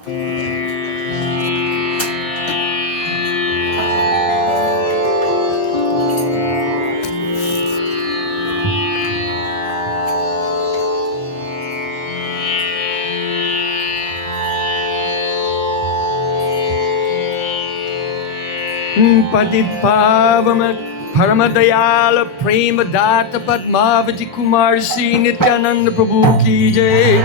पतित पावन परम दयाल प्रेम दाता पद्मावती कुमार श्री नित्यानंद प्रभु की जय।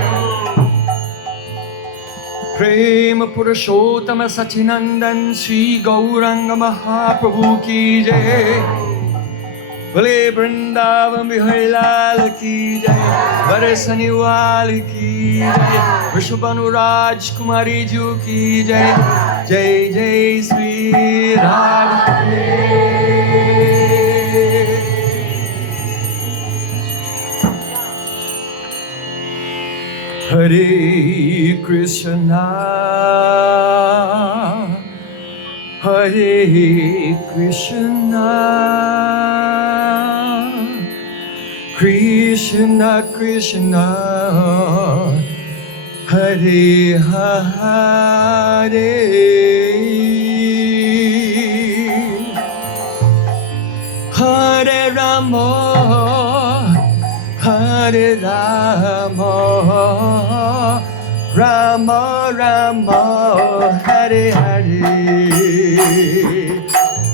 प्रेम पुरुषोत्तम सचिनंदन श्री गौरंग महाप्रभु की जय। बोले वृंदावन बिहारी लाल की जय। बरसने वाले की जय। वृषभानुराज कुमारी जी की जय। जय जय श्री राधे। हरे कृष्णा हरे कृष्णा कृष्णा कृष्णा हरे हरे हरे राम हरे राम राम राम हरे हरे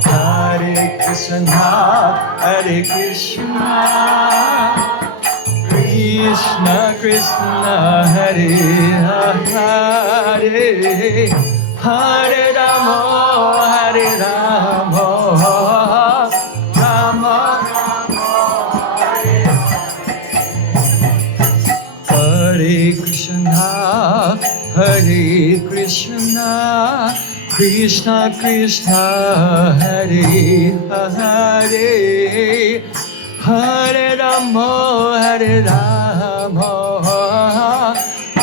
हरे कृष्णा कृष्णा कृष्णा हरे हरे हरे राम राम हरे कृष्णा कृष्णा कृष्णा हरे हरे हरे राम राम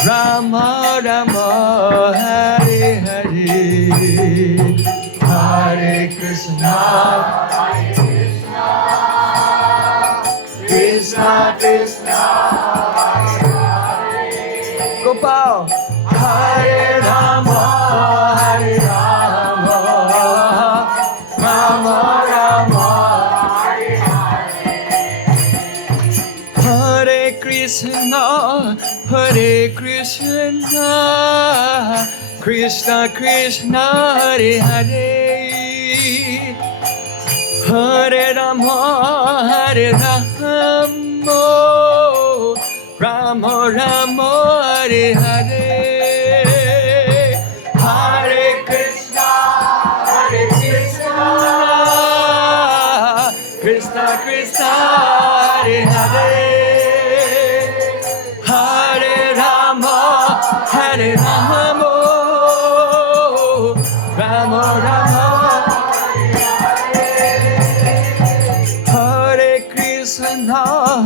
राम राम हरे हरे हरे कृष्णा कृष्णा कृष्णा गोपाल हरे राम राम राम हरे कृष्णा कृष्णा कृष्णा हरे हरे हरे राम राम राम हरे हरे हरे कृष्णा कृष्णा कृष्णा हरे हरे हरे राम राम राम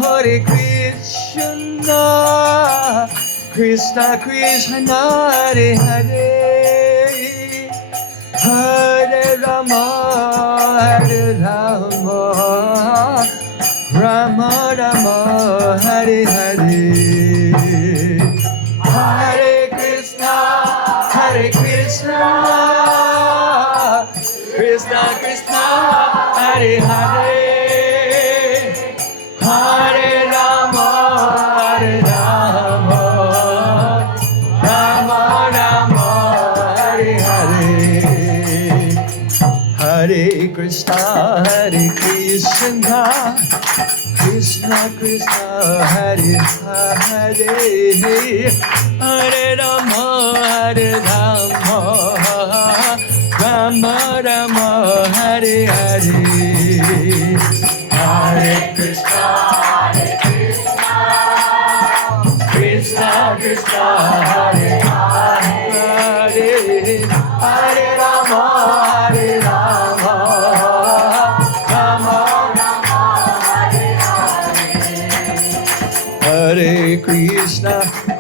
हरे कृष्णा कृष्णा कृष्णा हरे हरे हरे राम राम राम हरे हरे हरे कृष्णा कृष्णा कृष्णा हरे हरे हरे राम राम राम हरे हरे हरे कृष्णा कृष्णा कृष्णा हरे हरे हरे राम राम राम हरे हरे हरे कृष्णा कृष्णा कृष्णा हरे हरे हरे राम राम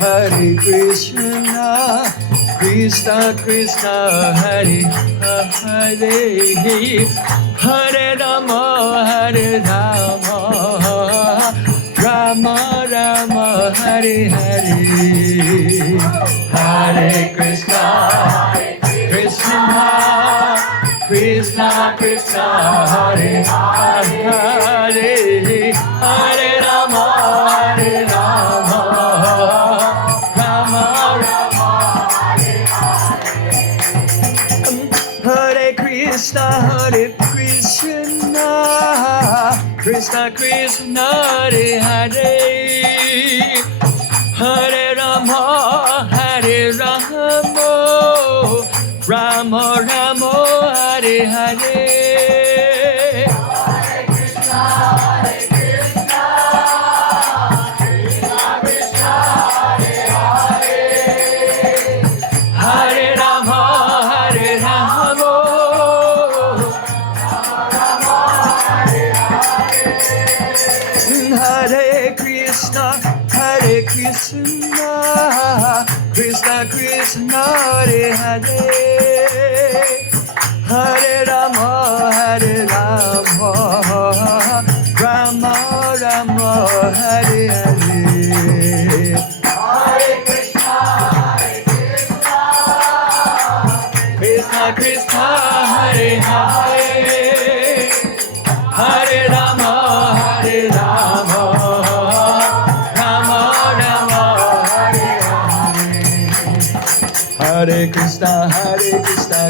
हरे Krishna Krishna Krishna Hare Hare Hare Ram Ram Ram Hare Hare Hare Krishna, Krishna Krishna Krishna Hare Hare, Hare Rama, Hare Rama, Rama Rama, Hare Krishna, Hare Krishna, Krishna Krishna Hare Hare, Hare Rama, Hare Rama, Rama Rama, Hare Hare. Hare Krishna, Hare Krishna, Krishna Krishna, Hare Hare, Hare Rama, Hare Rama, Rama Hare Hare. Hare Krishna, Hare Krishna, Krishna Krishna, Hare Hare, Hare Rama, Hare Rama, Rama Rama, Hare Hare. Hare Krishna, Hare Krishna, Krishna Krishna, Hare Hare, Hare Rama, Hare Rama, Rama Rama, Hare Hare. Hare Krishna,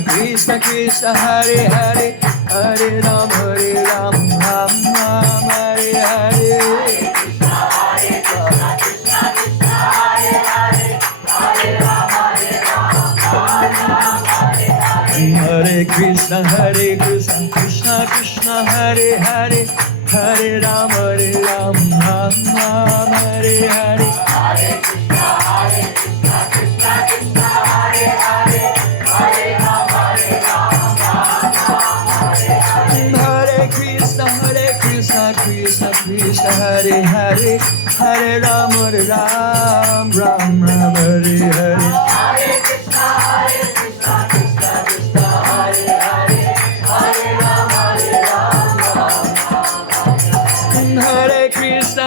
Krishna Krishna, Hare Hare, Hare Rama, Ram Ram, Hare Hare. Hare Krishna, Krishna Krishna, Hare Hare, Hare Rama, Ram Ram, Hare Hare. Hare Krishna, Krishna Krishna, Hare Hare, Hare Rama, Ram Ram, Hare Krishna, Krishna Krishna, Hare Hare, Hare Rama, Ram Ram, Hare Hare. Hare Krishna, Krishna Krishna, Hare Hare, Hare Rama, Ram Ram, Hare Krishna,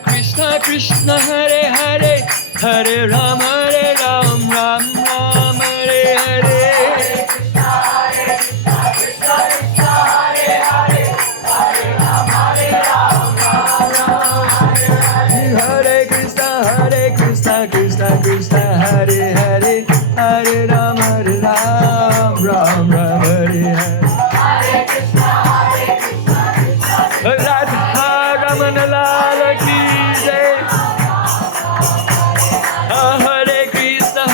Krishna Krishna, Hare Hare, Hare Rama, Ram Ram, Hare Hare. Hare Krishna, Krishna Krishna, Hare Hare, Hare Rama, Ram Ram, Hare Hare. Hare Krishna, Radha Ramana Lala ki jai. Hare Krishna,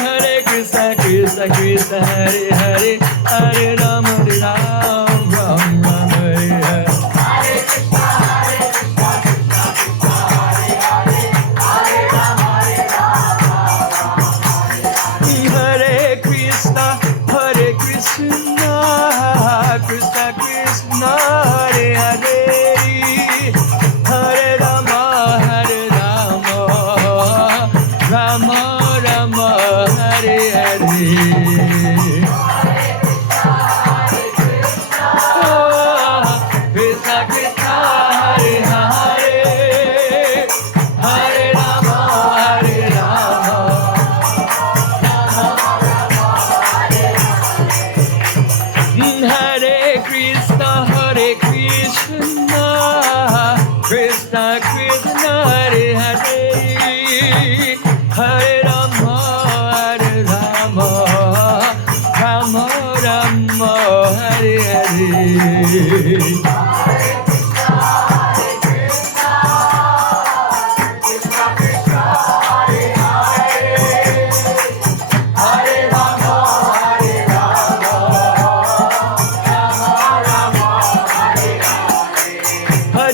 Krishna Krishna, Hare Hare, Hare Rama, Ram Ram, Hare Hare. Krishna Krishna, Hare Hare, Hare Rama, Rama Rama, Hare Hare. Krishna Krishna, Hare Hare, Hare Rama, Hare Krishna, Krishna Krishna, Hare Hare, Hare Rama, Rama Rama, Hare Hare.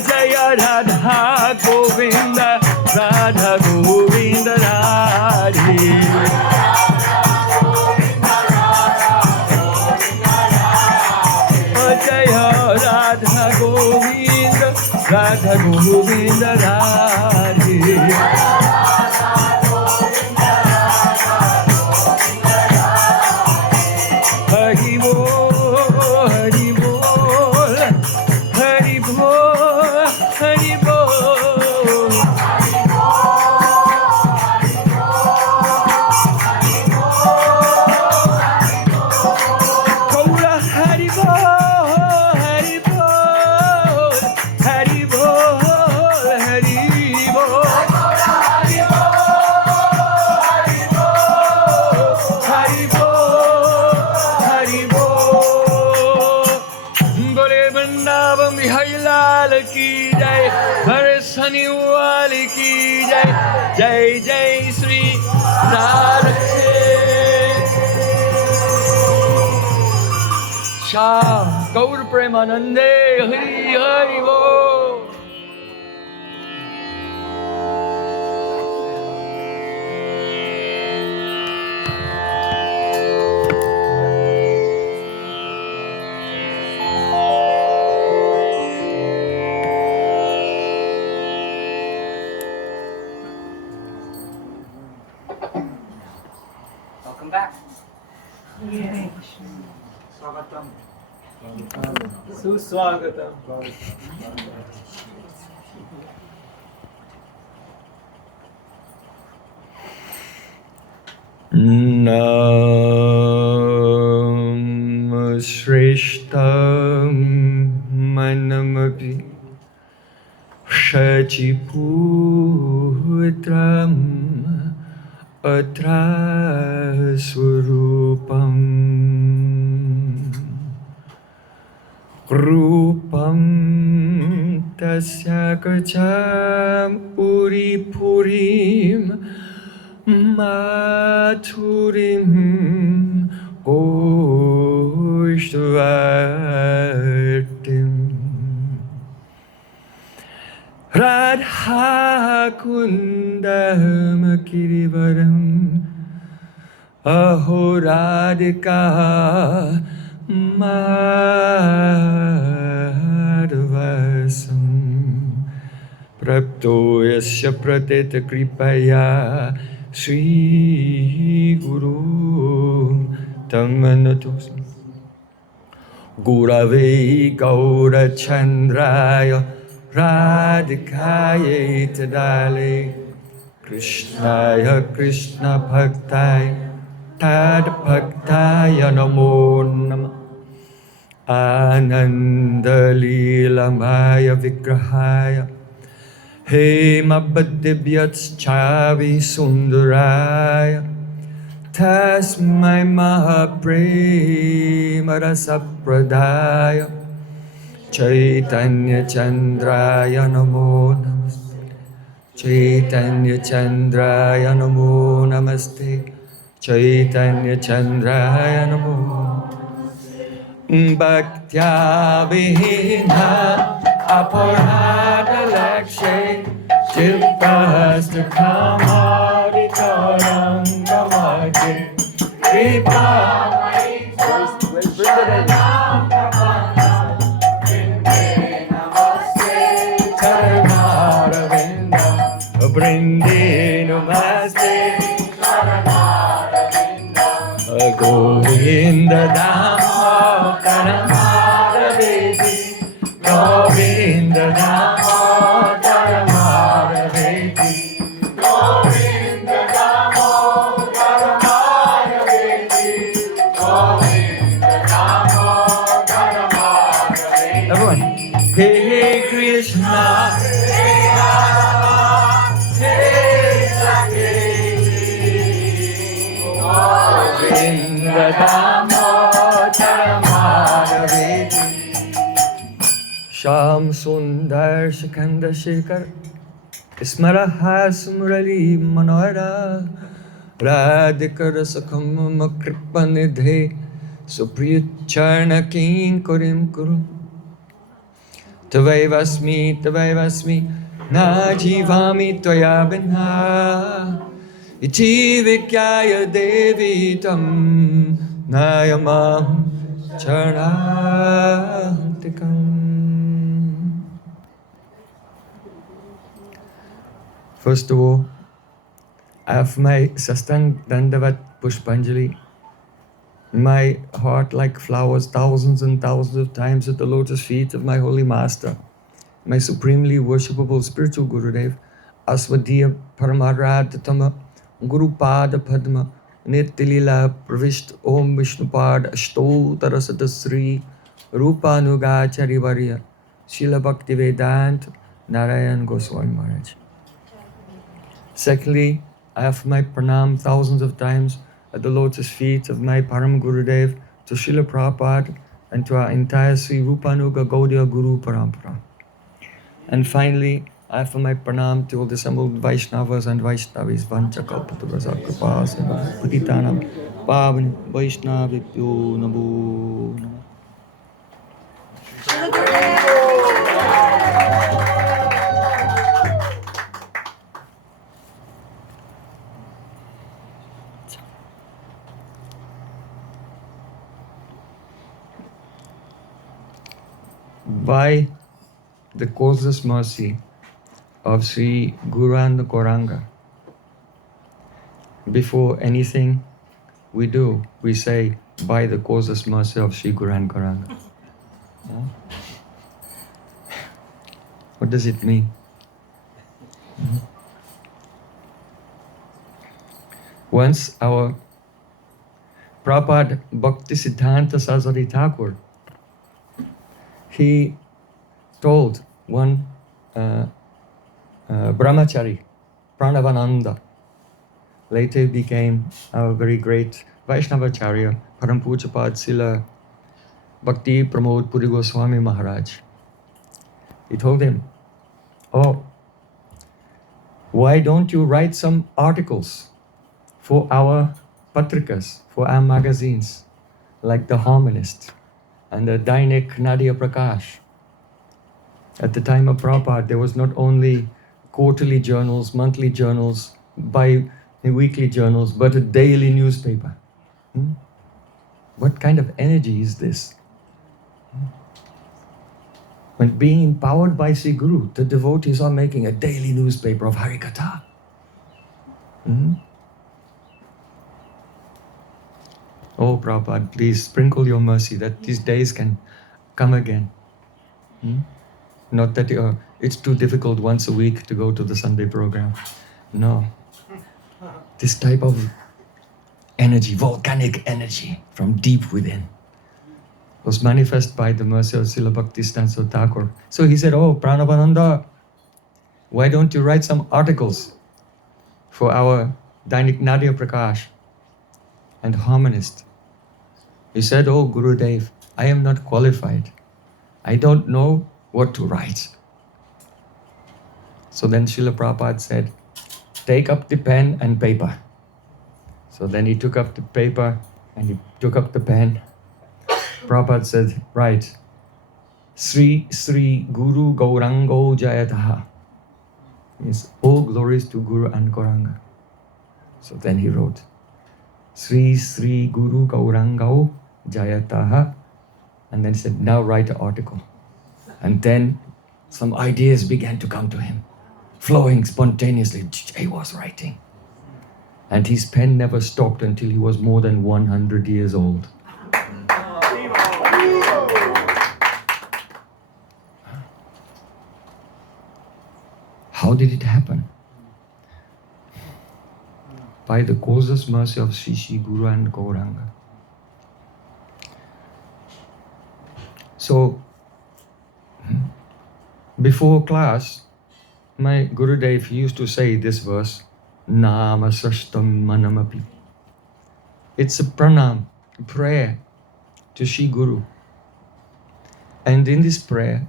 Jaya Radha Govinda, Radha Govinda Radhe. Jaya Radha Govinda, Radha Govinda Radhe. Hari Bol, Hari Bol, Hari Bol, Hari Bol. लाल की जय, बरसने वाले की जय, जय जय श्री राधे श्याम गौर प्रेमानंदे हरि हरि बोल। Welcome back. Suswagatam. Nam srestam manamapi shachiputram atra swarupam rupam tasya kacham purim Maturim Goshvatim Radha Kundam Kirivaram Ahoradika Madhvasam Prapto yasya prateta kripaya Sri Guru Tamanatos Gurave Gaura Chandraya Radhikaya Tadale Krishnaya Krishna Bhaktaya Tad Bhaktaya Namo Namah Ananda Leelamaya Vigrahaya He Mabadivyat Chavi Sundaraya Tasmai Mahaprema Rasapradaya Chaitanya Chandraya Namo Namaste Chaitanya Chandraya Namo Namaste Chaitanya Chandraya Namo Bhaktya Vihina Aparada Lakshay Chilpasta Kamari Tarangamati Kripa Charanaravinda Brinde Namaste Govinda Dhamma Karamaravedhi Govinda Dhamma Karamaravedhi Govinda Dhamma Karamaravedhi Govinda Dhamma Karamaravedhi. Everyone, Hey Krishna, Hey Radha, Hey Sakhi. Govinda Damodara Madhaveti Sham Sundar Shikanda Shekhar Smaraha Smurali Manohara Radhikara Sakham Kripanidhe Supriyacharna King Kurim Kurum Tavaivasmi Najivami Tvaya Binha Iti Vikyaya Devi Tam Nayamam Charantikam. First of all, I have my Sastang Dandavat Pushpanjali, my heart like flowers thousands and thousands of times at the lotus feet of my holy master, my supremely worshipable spiritual Gurudev, Aswadiya Paramaradhatama Guru Pada Padma Nityalila Pravishta Om Vishnupad Ashtotara Sadasri Rupa Nugachari Varya Srila Bhaktivedanta Narayan Goswami Maharaj. Secondly, I offer my pranam thousands of times at the lotus feet of my Param Gurudev, to Srila Prabhupada and to our entire Sri Rupanuga Gaudiya Guru Parampara. And finally, I offer my pranam to all the assembled Vaishnavas and Vaishnavis, Vanchakalpatarasa Kripasindha Patitanam Pavani Vaishnavibhyo Namo Namo. By the causeless mercy of Sri Guranda Gauranga, before anything we do, we say, by the causeless mercy of Sri Guranda Gauranga. Yeah? What does it mean? Once our Prabhupada Bhakti Siddhanta Saraswati Thakur, he told one brahmachari, Pranavananda, later became our very great Vaishnavacharya, Param Pujapad Sila Bhakti Pramod Puri Goswami Maharaj. He told him, oh, why don't you write some articles for our patrikas, for our magazines, like the Harmonist and the Dainik Nadia Prakash. At the time of Prabhupada, there was not only quarterly journals, monthly journals, bi-weekly journals, but a daily newspaper. What kind of energy is this? When being empowered by Sri Guru, the devotees are making a daily newspaper of Harikatha. Oh, Prabhupada, please sprinkle your mercy that these days can come again. Not that it's too difficult once a week to go to the Sunday program. No. This type of energy, volcanic energy from deep within, was manifest by the mercy of Srila Bhaktisiddhanta Thakur. So he said, oh, Pranavananda, why don't you write some articles for our Dainik Nadia Prakash and Harmonist? He said, oh, Gurudev, I am not qualified. I don't know what to write. So then Srila Prabhupada said, take up the pen and paper. So then he took up the paper and he took up the pen. Prabhupada said, write, Sri Sri Guru Gaurango Jayataha. Means all glories to Guru and Gauranga. So then he wrote, Sri Sri Guru Gaurango Jayataha. And then he said, now write an article. And then some ideas began to come to him, flowing spontaneously. He was writing. And his pen never stopped until he was more than 100 years old. How did it happen? By the causeless mercy of Sri Sri Guru and Gauranga. So, before class, my Gurudev used to say this verse, Nama srestam manam. It's a pranam, a prayer to Sri Guru. And in this prayer,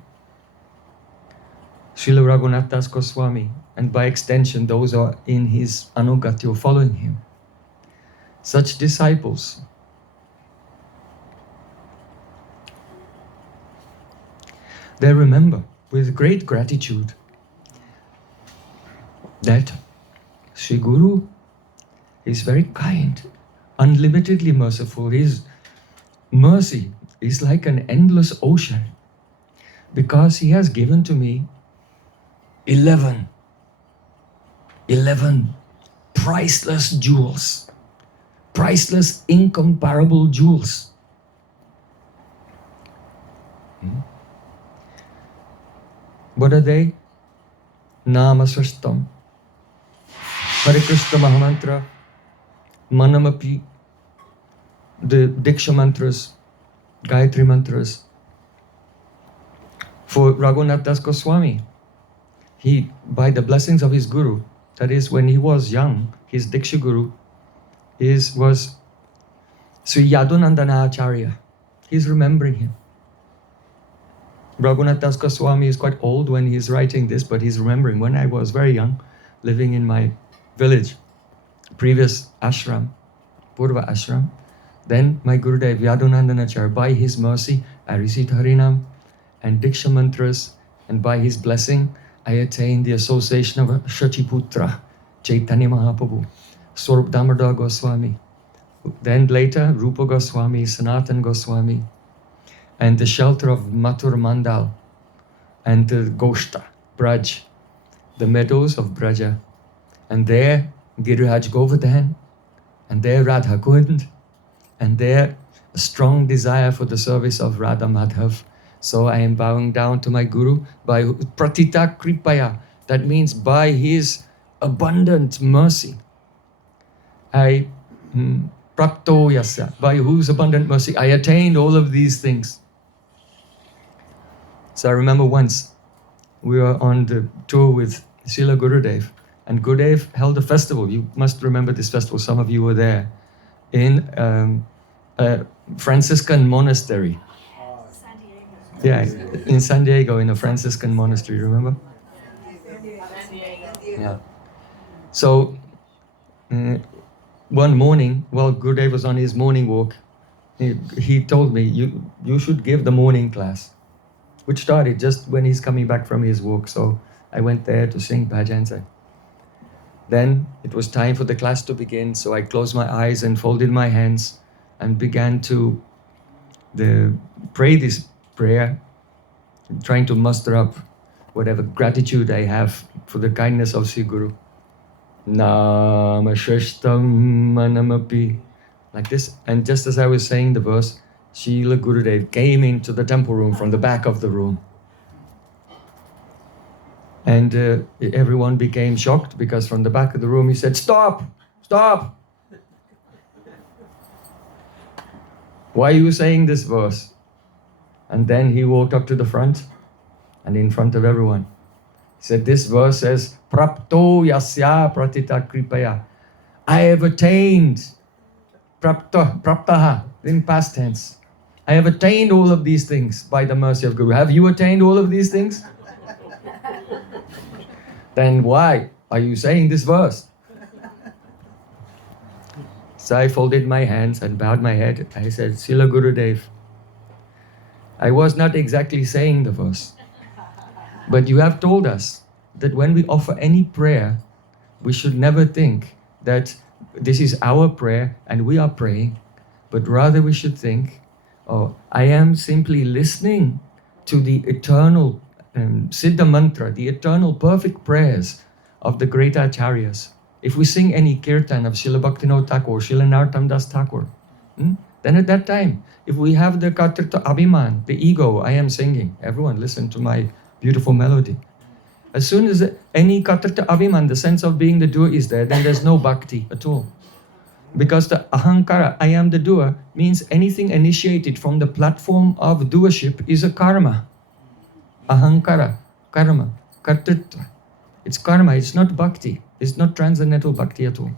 Srila Raghunath Das Goswami, and by extension those who are in his Anugatya following him, such disciples, they remember with great gratitude that Sri Guru is very kind, unlimitedly merciful. His mercy is like an endless ocean because he has given to me 11 priceless jewels, priceless, incomparable jewels. What are they? Nama srestam, Hare Krishna Mahamantra, manam, the Diksha mantras, Gayatri mantras. For Raghunath Das Goswami, he, by the blessings of his Guru, that is, when he was young, his Diksha Guru was Sri Yadunandana Acharya. He's remembering him. Raghunath Das Goswami is quite old when he's writing this, but he's remembering when I was very young, living in my village, previous ashram, Purva ashram. Then my Gurudev Yadunandanachar, by his mercy, I received Harinam and Diksha mantras, and by his blessing, I attained the association of Shachiputra, Chaitanya Mahaprabhu, Swarup Damodar Goswami. Then later, Rupa Goswami, Sanatan Goswami, and the shelter of Mathur Mandal, and the Goshta, Braj, the meadows of Braja. And there, Giriraj Govardhan, and there Radha Kund, and there a strong desire for the service of Radha Madhav. So I am bowing down to my Guru by Pratita Kripaya. That means by his abundant mercy. I Prapto Yasya, by whose abundant mercy I attained all of these things. So I remember once we were on the tour with Srila Gurudev, and Gurudev held a festival. You must remember this festival, some of you were there, in a Franciscan monastery. Yeah, in San Diego, in a Franciscan monastery, remember? Yeah. So, one morning, while Gurudev was on his morning walk, he told me, you should give the morning class, which started just when he's coming back from his walk. So I went there to sing bhajans. Then it was time for the class to begin, so I closed my eyes and folded my hands and began to pray this prayer, trying to muster up whatever gratitude I have for the kindness of Sri Guru. Nama srestam manam, like this. And just as I was saying the verse, Srila Gurudev came into the temple room from the back of the room. And everyone became shocked because from the back of the room he said, "Stop! Stop! Why are you saying this verse?" And then he walked up to the front and in front of everyone, he said, "This verse says, Prapto yasya pratita kripaya. I have attained, praptaha, in past tense. I have attained all of these things by the mercy of Guru. Have you attained all of these things? Then why are you saying this verse?" So I folded my hands and bowed my head. I said, "Srila Gurudev, I was not exactly saying the verse, but you have told us that when we offer any prayer, we should never think that this is our prayer and we are praying, but rather we should think, oh, I am simply listening to the eternal Siddha mantra, the eternal perfect prayers of the great acharyas. If we sing any kirtan of Srila Bhaktivinoda Thakur, Srila Narottam Das Thakur, then at that time, if we have the katha abhiman, the ego, I am singing, everyone listen to my beautiful melody. As soon as any katha abhiman, the sense of being the doer is there, then there's no bhakti at all. Because the ahankara, I am the doer, means anything initiated from the platform of doership is a karma. Ahankara, karma, kartritva. It's karma, it's not bhakti. It's not transcendental bhakti at all.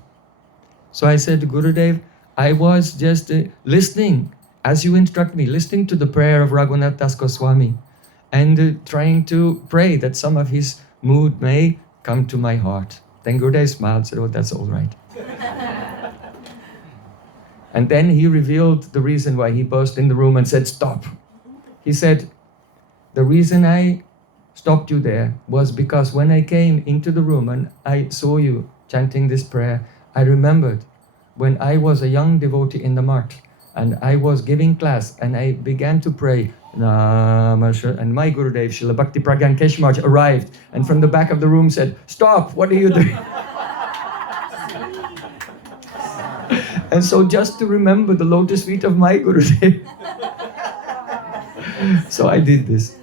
So I said, Gurudev, I was just listening, as you instruct me, listening to the prayer of Raghunath Das Goswami and trying to pray that some of his mood may come to my heart. Then Gurudev smiled and said, oh, that's all right. And then he revealed the reason why he burst in the room and said, stop. He said, the reason I stopped you there was because when I came into the room and I saw you chanting this prayer, I remembered when I was a young devotee in the mart and I was giving class and I began to pray, and my Gurudev, Srila Bhakti Pragyan Keshamaraj, arrived and from the back of the room said, stop, what are you doing? And so just to remember the lotus feet of my Gurudev, so I did this.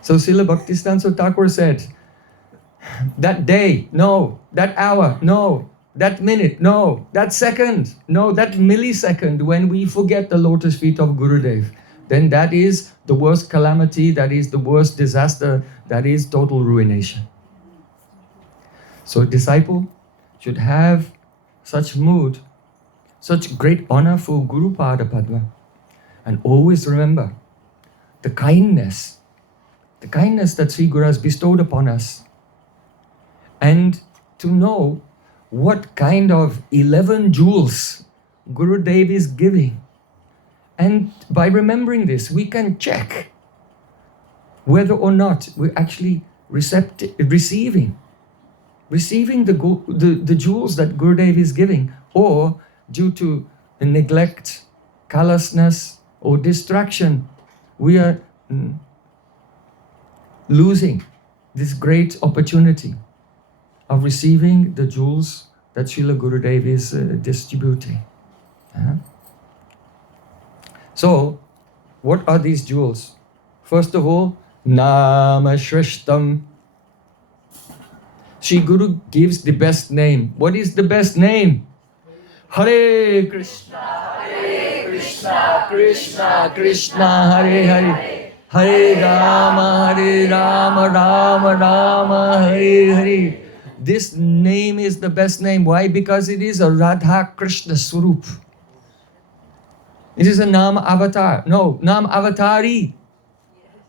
So Srila Bhaktisiddhanta Thakur said, that day, no. That hour, no. That minute, no. That second, no. That millisecond when we forget the lotus feet of Gurudev, then that is the worst calamity, that is the worst disaster, that is total ruination. So a disciple should have such mood such great honor for Guru Pada Padma. And always remember the kindness that Sri Guru has bestowed upon us. And to know what kind of 11 jewels Guru Dev is giving. And by remembering this, we can check whether or not we're actually receiving the jewels that Gurudev is giving, or due to neglect, callousness, or distraction, we are losing this great opportunity of receiving the jewels that Srila Gurudev is distributing. So, what are these jewels? First of all, Nama Srestam. Sri Guru gives the best name. What is the best name? Hare Krishna, Krishna Krishna, Hare Hare, Hare Rama, Rama Rama, Hare Hare. This name is the best name. Why? Because it is a Radha Krishna Swarup. It is a Nama avatar. No, Nama avatari.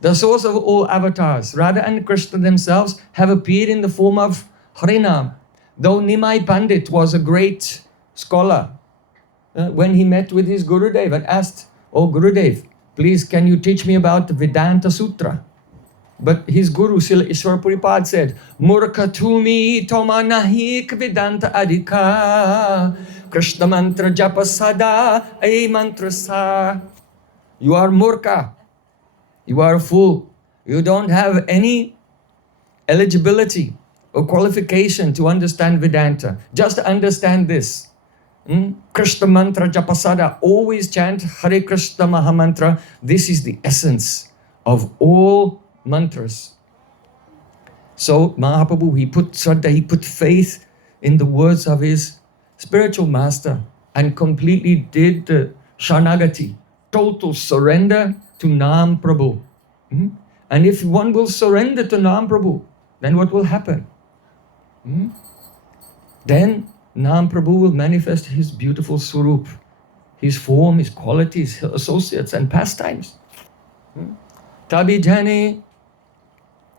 The source of all avatars, Radha and Krishna themselves, have appeared in the form of Harinam. Though Nimai Pandit was a great scholar, when he met with his Gurudev and asked, "Oh Gurudev, please can you teach me about the Vedanta Sutra?" But his Guru, Srila Ishwar Puripad, said, "Murkha tumi toma nahik Vedanta adhika, Krishna mantra japa sada, ay mantra sa." You are murkha. You are a fool. You don't have any eligibility or qualification to understand Vedanta. Just understand this. Krishna mantra japasada. Always chant Hare Krishna Mahamantra. This is the essence of all mantras. So Mahaprabhu, he put Shraddha, he put faith in the words of his spiritual master and completely did the Sharnagati, total surrender to Nam Prabhu. And if one will surrender to Nam Prabhu, then what will happen? Then Nam Prabhu will manifest his beautiful Swarup, his form, his qualities, his associates and pastimes. Tabi jane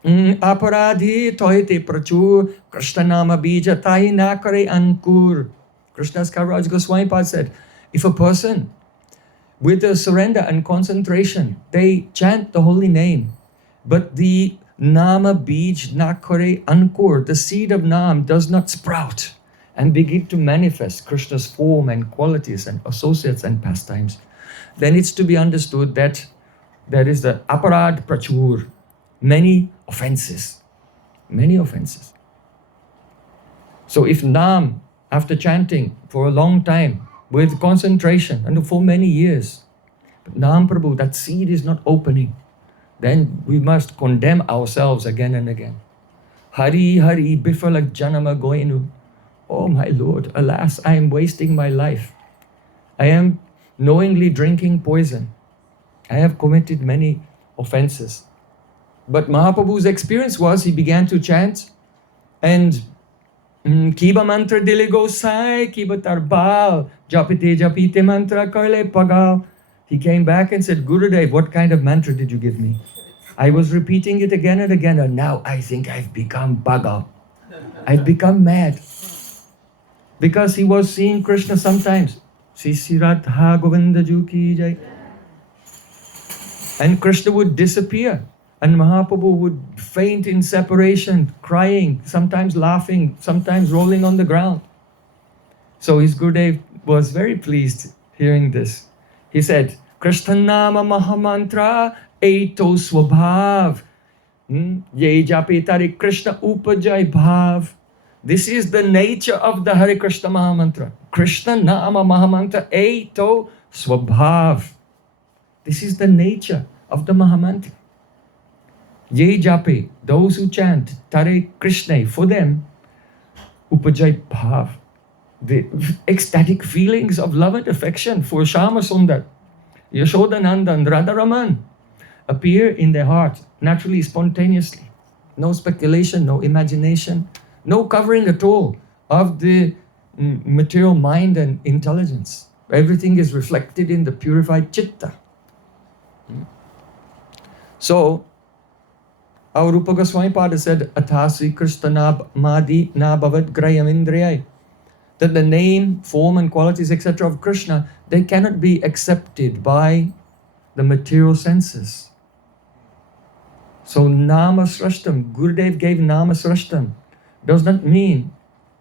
aparadhi tohite prachur Krishna nama bija tai na kare ankur. Krishna's Kaviraj Goswami Pad said, if a person with a surrender and concentration, they chant the holy name, but the Nama Bij Nakare Ankur, the seed of Nam, does not sprout and begin to manifest Krishna's form and qualities and associates and pastimes, then it's to be understood that there is the aparad prachur, many offenses. Many offenses. So if Nam, after chanting for a long time, with concentration and for many years, but Nam Prabhu, that seed is not opening, then we must condemn ourselves again and again. Hari Hari Bifala Janama Goinu. Oh my Lord, alas, I am wasting my life. I am knowingly drinking poison. I have committed many offenses. But Mahaprabhu's experience was he began to chant and Kiba mantra dile gosai, kiba tarbal, japite mantra karle pagal. He came back and said, Gurudev, what kind of mantra did you give me? I was repeating it again and again, and now I think I've become pagal. I've become mad. Because he was seeing Krishna sometimes. Sisiratha Govinda Ju ki jai. And Krishna would disappear. And Mahaprabhu would faint in separation, crying, sometimes laughing, sometimes rolling on the ground. So his Gurudev was very pleased hearing this. He said, Krishna Nama Mahamantra Eito Swabhav. Ye Japitari Krishna Upajay Bhav. This is the nature of the Hare Krishna Mahamantra. Krishna Nama Mahamantra Eito Swabhav. This is the nature of the Mahamantra. Ye jape, those who chant Tare Krishna, for them, Upajay Bhav, the ecstatic feelings of love and affection for Shama Sundar, Yashodananda and Radharaman appear in their heart, naturally, spontaneously. No speculation, no imagination, no covering at all of the material mind and intelligence. Everything is reflected in the purified chitta. So, our Rupa Goswami Pada said, Athasi Krishna Madi na bhavat grayam indriyai. That the name, form and qualities, etc. of Krishna, they cannot be accepted by the material senses. So Nama Srestam, Gurudev gave Nama Srestam, does not mean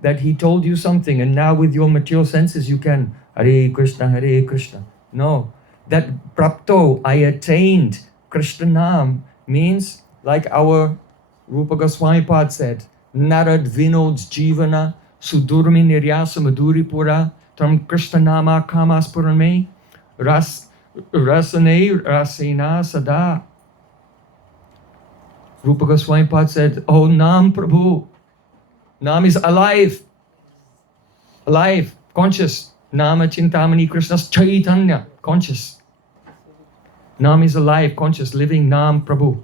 that he told you something and now with your material senses you can Hare Krishna, Hare Krishna. No, that Prapto, I attained Krishna Nam, means like our Rupa Goswami Pad said, Narad Vinod's Jivana, Sudurmi Niryasa Madhuri Pura, Tam Krishna Nama Kamas Purame, Rasane Rasena Sada. Rupa Goswami Pad said, Oh Nam Prabhu, Nam is alive, conscious. Nama Chintamani Krishna's Chaitanya, conscious. Nam is alive, conscious, living Nam Prabhu.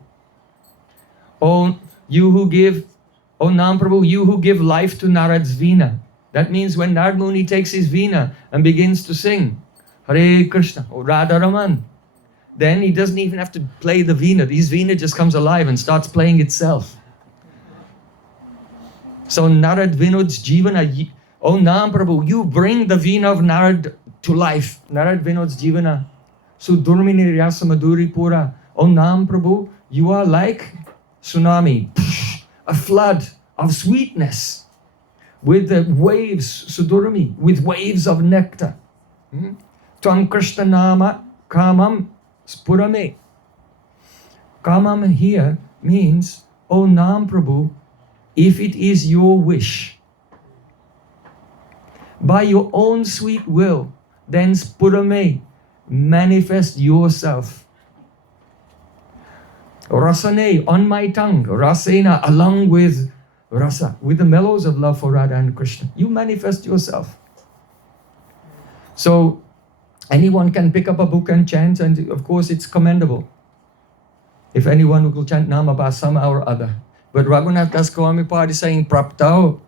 Oh, Nam Prabhu, you who give life to Narad's Veena. That means when Narad Muni takes his Veena and begins to sing, Hare Krishna, or Radha Raman, then he doesn't even have to play the Veena. His Veena just comes alive and starts playing itself. So Narad Vinod's Jivana, oh Nam Prabhu, you bring the Veena of Narad to life. Narad Vinod's Jivana. Sudurmini Ryasa Madhuri Pura. Oh Nam Prabhu, you are like tsunami, a flood of sweetness with the waves, Sudurmi, with waves of nectar. Tvam Krishna Nama Kamam Spurame. Kamam here means, oh Nam Prabhu, if it is your wish, by your own sweet will, then Spurame, manifest yourself. Rasane, on my tongue, Rasena, along with Rasa, with the mellows of love for Radha and Krishna. You manifest yourself. So, anyone can pick up a book and chant, and of course it's commendable. If anyone will chant Namabha somehow or other. But Raghunath Das Goswami Pad is saying, Praptao,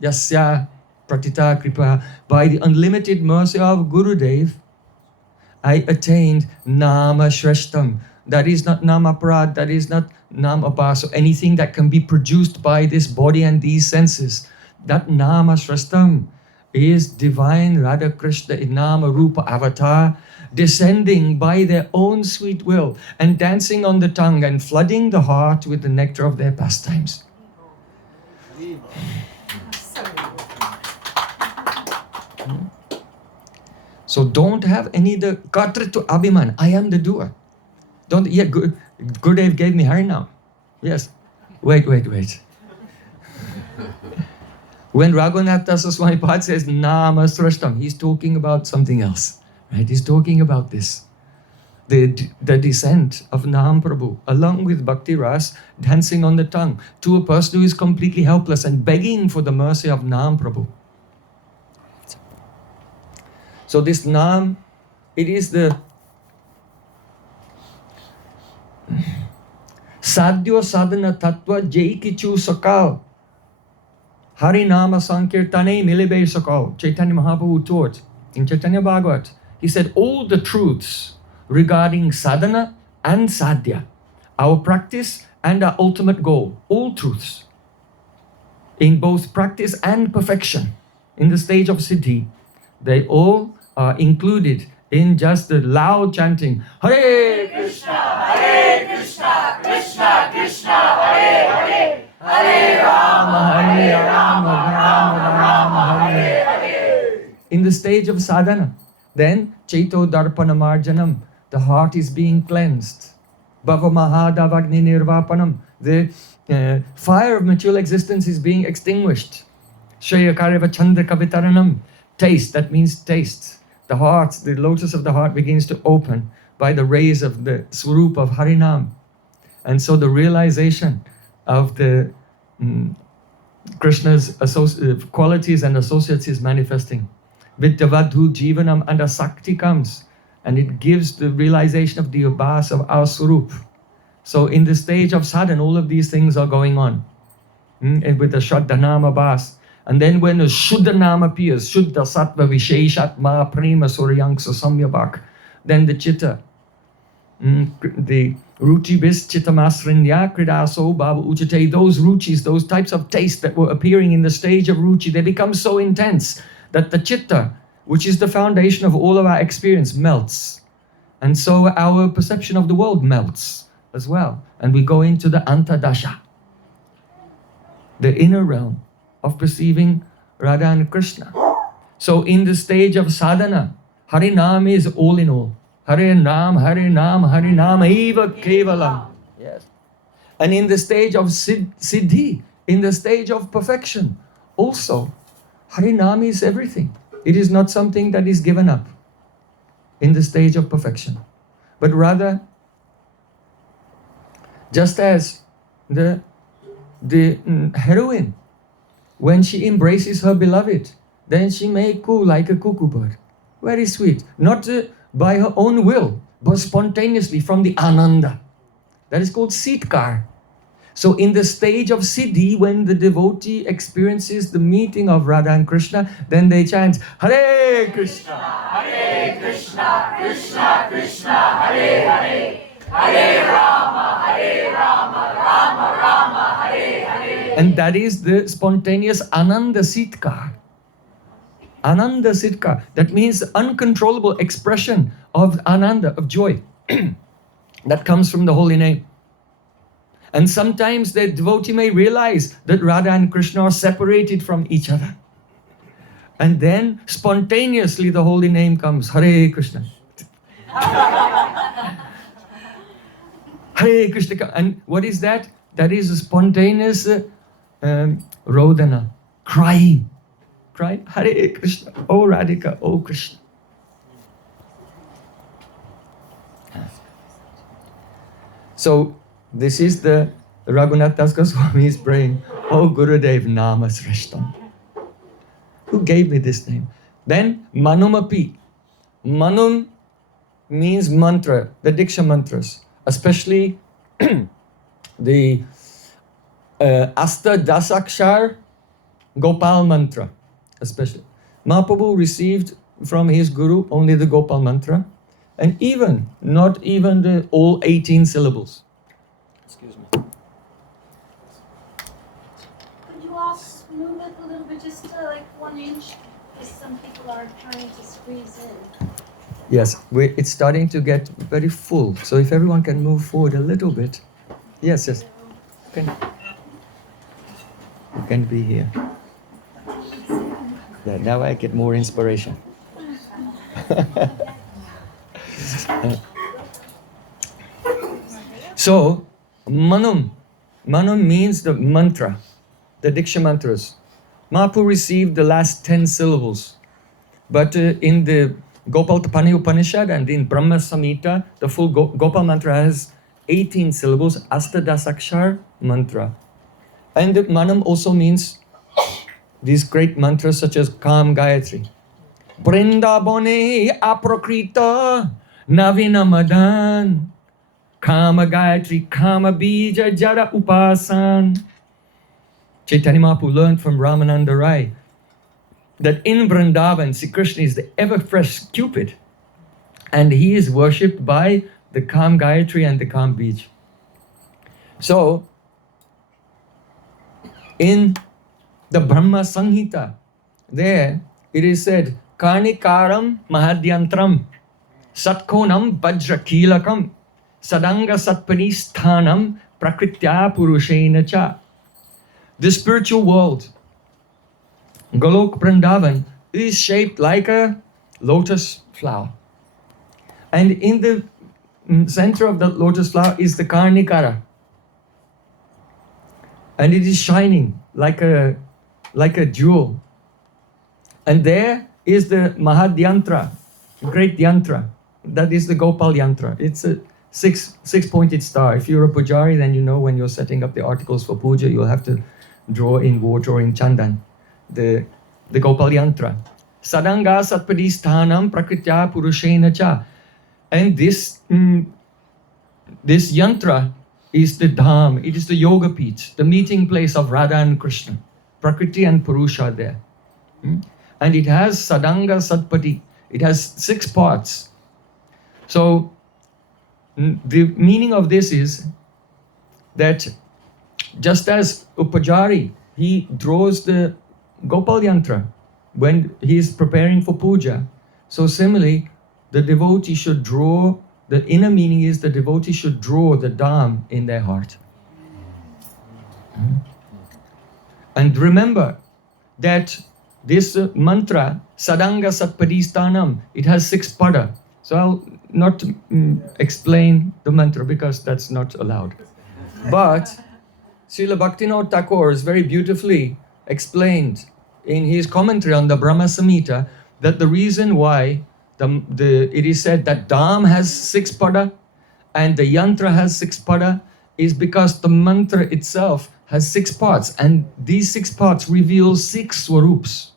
Yasya, Pratita Kripa, by the unlimited mercy of Gurudev, I attained Nama Srestam. That is not Namaprad, that is not Namabha. So anything that can be produced by this body and these senses, that Nama Srestam is divine Radha Krishna in Nama Rupa Avatar, descending by their own sweet will and dancing on the tongue and flooding the heart with the nectar of their pastimes. So don't have any the katha to abhiman. I am the doer. Don't, yeah, Gurudev gave me Harinam. Yes. Wait. When Raghunath Das Goswami Pad says Nama Srestam, he's talking about something else. Right? He's talking about this. The descent of Nam Prabhu, along with Bhakti Ras, dancing on the tongue, to a person who is completely helpless and begging for the mercy of Nam Prabhu. So this Nam, it is the Sadhyo Sadhana Tattva Jai Kichu Sakal Hari Nama Sankirtane Milibe Sakal. Chaitanya Mahaprabhu taught in Chaitanya Bhagavat. He said all the truths regarding sadhana and sadhya, our practice and our ultimate goal, all truths in both practice and perfection in the stage of siddhi, they all are included in just the loud chanting Hare Krishna, Hare Krishna, Krishna Krishna, Hare Hare, Hare Rama, Hare Rama, Rama Rama, Hare Hare. In the stage of sadhana, then Chaito Darpana Marjanam, the heart is being cleansed. Bhava Mahadavagni Nirvapanam, the fire of material existence is being extinguished. Shreyakareva Chandra Kavitaranam, taste, that means taste. The heart, the lotus of the heart begins to open by the rays of the Swarup of Harinam. And so the realization of the Krishna's qualities and associates is manifesting. Vidyavadhu Jivanam, and a Sakti comes and it gives the realization of the Abhas of our Swarup. So in the stage of sadhana, all of these things are going on. And with the Shraddhanam Abhas. And then when the Shuddha Nam appears, Shuddha Sattva Visheshatma Prema Suryanksa Samyabhak, then the chitta, the ruchi bis chittamasrinya kridaso bhava uchate, those ruchis, those types of taste that were appearing in the stage of ruchi, they become so intense that the chitta, which is the foundation of all of our experience, melts. And so our perception of the world melts as well. And we go into the antadasha, the inner realm of perceiving Radha and Krishna. So in the stage of sadhana, Harinam is all in all. Harinam, Harinam, Harinam eva kevalam. Yes. And in the stage of siddhi, in the stage of perfection, also, Harinam is everything. It is not something that is given up in the stage of perfection, but rather, just as the heroine, when she embraces her beloved, then she may coo like a cuckoo bird. Very sweet. Not by her own will, but spontaneously from the ananda. That is called siddhkar. So in the stage of siddhi, when the devotee experiences the meeting of Radha and Krishna, then they chant, Hare Krishna, Hare Krishna, Krishna Krishna, Hare Hare, Hare Rama, Hare Rama, Rama Rama, Hare Hare. And that is the spontaneous Ananda Siddhkar. Ananda Siddhkar. That means uncontrollable expression of Ananda, of joy, that comes from the holy name. And sometimes the devotee may realize that Radha and Krishna are separated from each other. And then spontaneously the holy name comes, Hare Krishna. Hare Krishna. And what is that? That is a spontaneous rodana, crying. Crying, Hare Krishna, oh Radhika, oh Krishna. So this is the Raghunath Das Goswami is praying, oh Gurudev Nama Srestam. Who gave me this name? Then Manumapi. Manum means mantra, the Diksha mantras, especially the Asta Dasakshar Gopal mantra, especially. Mahaprabhu received from his guru only the Gopal mantra, and not even the all 18 syllables. Excuse me. Could you also move it a little bit, just to like 1 inch, because some people are trying to squeeze in. Yes, it's starting to get very full. So if everyone can move forward a little bit. Yes. You can be here. Yeah, now I get more inspiration. So, manam means the mantra, the Diksha mantras. Mahaprabhu received the last 10 syllables. But in the Gopal Tapani Upanishad and in Brahma Samhita, the full Gopal mantra has 18 syllables, Astadasakshar mantra. And the manam also means these great mantras such as Kam Gayatri. Brindabone aprokrita navina madan Kama Gayatri Kama Bija Jara Upasan. Chaitanya Mahaprabhu learned from Ramananda Rai that in Vrindavan, Sri Krishna is the ever-fresh Cupid, and he is worshipped by the Kam Gayatri and the Kam Bij. So, in the Brahma Samhita, there it is said, Karnikaram Mahadyantram Satkonam Vajrakilakam Sadanga Satpanisthanam Prakritya Purushena Cha. The spiritual world, Golok Vrindavan, is shaped like a lotus flower. And in the center of that lotus flower is the Karnikara. And it is shining like a jewel. And there is the Mahadyantra, great yantra. That is the Gopal yantra. It's a six-pointed star. If you're a pujari, then you know when you're setting up the articles for puja, you'll have to draw in water or in chandan. The Gopal yantra. Sadanga satpadisthanam prakritya purushena cha. And this yantra is the dham, it is the yoga pit, the meeting place of Radha and Krishna. Prakriti and Purusha there. And it has Sadanga Satpati. It has 6 parts. So the meaning of this is that just as Upajari, he draws the Gopal Yantra when he is preparing for puja. So similarly, the devotee should draw, the inner meaning is the devotee should draw the Dham in their heart. And remember that this mantra, Sadanga Satpadistanam, it has 6 pada. So I'll not explain the mantra because that's not allowed. But Srila Bhaktivinoda Thakur is very beautifully explained in his commentary on the Brahma Samhita that the reason why it is said that Dham has 6 pada and the yantra has 6 pada is because the mantra itself has 6 parts, and these 6 parts reveal 6 swarups.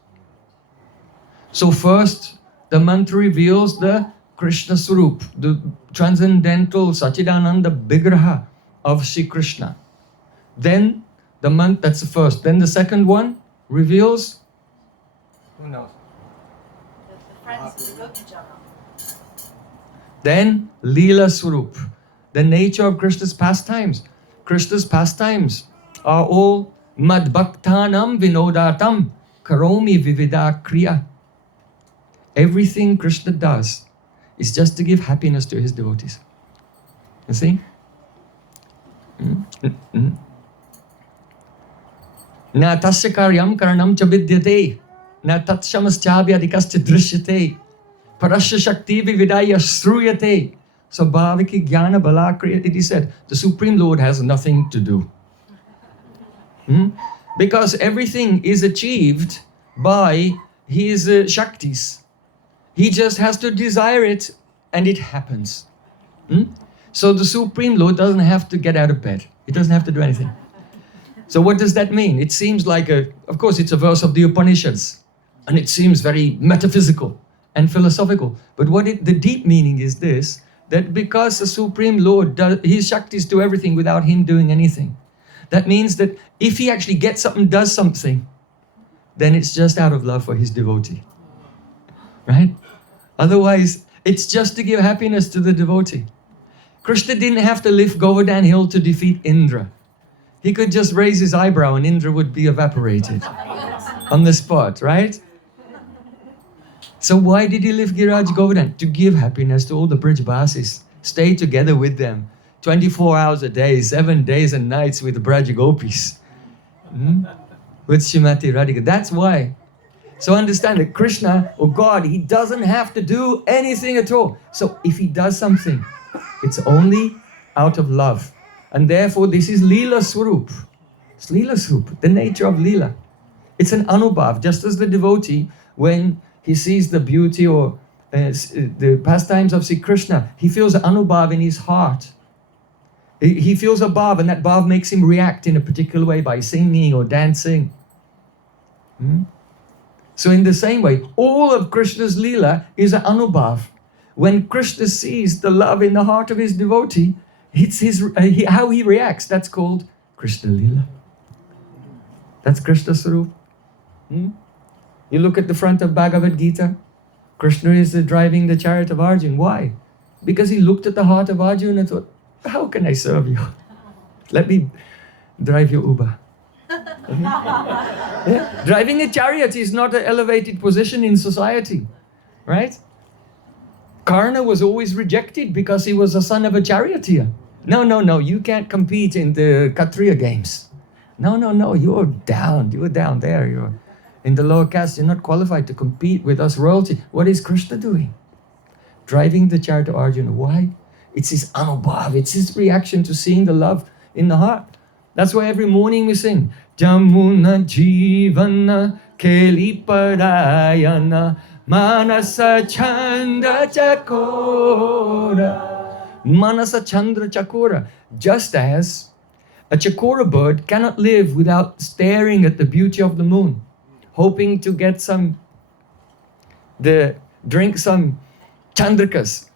So first, the mantra reveals the Krishna Swarup, the transcendental Sachidananda Vigraha of Sri Krishna. Then the mantra, that's the first. Then the second one reveals, who knows? The friends of the Gopijana. Then Leela Swarup, the nature of Krishna's pastimes. Krishna's pastimes are all Mad Bhaktanam Vinodatam Karomi Vivida Kriya. Everything Krishna does is just to give happiness to his devotees. You see? Na tasya karyam karanam cha vidyate, na tatshamaschabhya adikascha drishyate, parasya shakti vividaya sruyate. So bhaviki jnana balakriya, it is said, the Supreme Lord has nothing to do. Because everything is achieved by his shaktis. He just has to desire it and it happens. So the Supreme Lord doesn't have to get out of bed. He doesn't have to do anything. So what does that mean? It seems like of course it's a verse of the Upanishads and it seems very metaphysical and philosophical. But the deep meaning is this, that because the Supreme Lord his shaktis do everything without him doing anything. That means that if he actually gets up and does something, then it's just out of love for his devotee. Right? Otherwise, it's just to give happiness to the devotee. Krishna didn't have to lift Govardhan hill to defeat Indra. He could just raise his eyebrow and Indra would be evaporated on the spot, right? So why did he lift Giraj Govardhan? To give happiness to all the Brajbasis. Stay together with them. 24 hours a day, 7 days and nights with the Braj Gopis. With Shrimati Radhika. That's why. So understand that Krishna, or God, he doesn't have to do anything at all. So if he does something, it's only out of love. And therefore this is Leela Swarup. It's Leela Swarup, the nature of Leela. It's an anubhav, just as the devotee, when he sees the beauty or the pastimes of Sri Krishna, he feels an anubhav in his heart. He feels a bhav, and that bhav makes him react in a particular way by singing or dancing. So in the same way, all of Krishna's Leela is an anubhav. When Krishna sees the love in the heart of his devotee, it's how he reacts. That's called Krishna Leela. That's Krishna Swarup. You look at the front of Bhagavad Gita, Krishna is driving the chariot of Arjuna. Why? Because he looked at the heart of Arjuna and thought, how can I serve you? Let me drive your Uber. Yeah? Driving a chariot is not an elevated position in society, right? Karna was always rejected because he was a son of a charioteer. No, you can't compete in the Kshatriya games. No, you're down there. You're in the lower caste, you're not qualified to compete with us royalty. What is Krishna doing? Driving the chariot of Arjuna. Why? It's his anubhav, it's his reaction to seeing the love in the heart. That's why every morning we sing, Jamuna Jivana Keli Parayana Manasa Chandra Chakora. Manasa Chandra Chakora. Just as a chakora bird cannot live without staring at the beauty of the moon, hoping to get drink some chandrikas,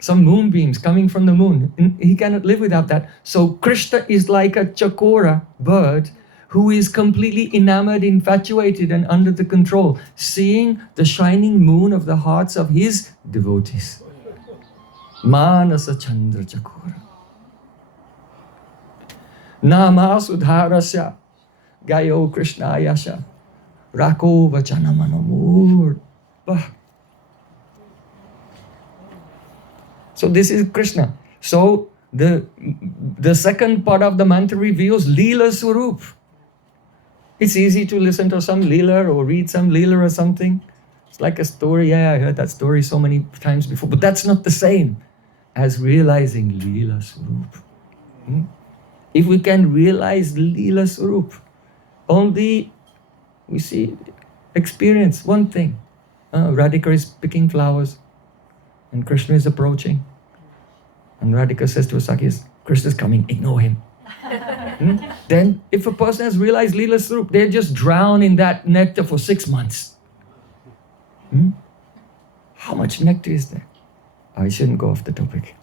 some moonbeams coming from the moon. He cannot live without that. So Krishna is like a chakora bird who is completely enamored, infatuated, and under the control, seeing the shining moon of the hearts of his devotees. Manasa Chandra Chakura. Nama Sudharasya Gayo Krishna Yasha Rako Vachanamanamur. So this is Krishna. So the second part of the mantra reveals Leela Swarup. It's easy to listen to some Leela or read some Leela or something. It's like a story. Yeah, I heard that story so many times before. But that's not the same as realizing Leela Swarup. If we can realize Leela Swarup, only we see, experience one thing. Radhika is picking flowers and Krishna is approaching. And Radhika says to her Sakhis, Krishna is coming, ignore him. Then if a person has realized Leela Swarup, they just drown in that nectar for 6 months. How much nectar is there? I shouldn't go off the topic.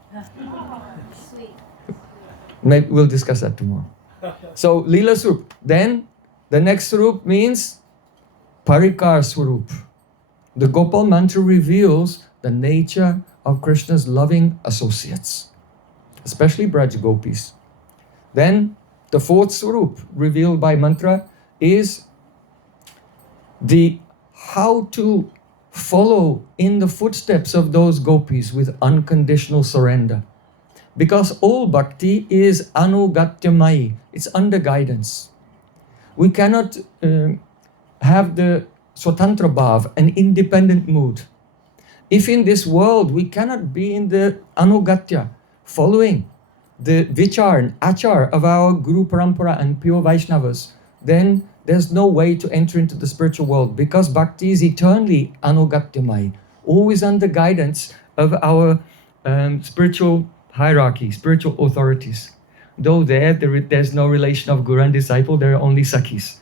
Sweet. Maybe we'll discuss that tomorrow. So Leela Swarup. Then the next Swarup means Parikar Swarup. The Gopal mantra reveals the nature of Krishna's loving associates, especially Braj Gopis. Then the fourth Swarup revealed by mantra is the how to follow in the footsteps of those gopis with unconditional surrender. Because all bhakti is anugatyamai, it's under guidance. We cannot have the swatantra bhav, an independent mood. If in this world we cannot be in the anugatya, following the vichar and achar of our Guru Parampara and pure Vaishnavas, then there's no way to enter into the spiritual world, because bhakti is eternally anugatyamai, always under guidance of our spiritual hierarchy, spiritual authorities. Though there's no relation of guru and disciple, there are only sakhis.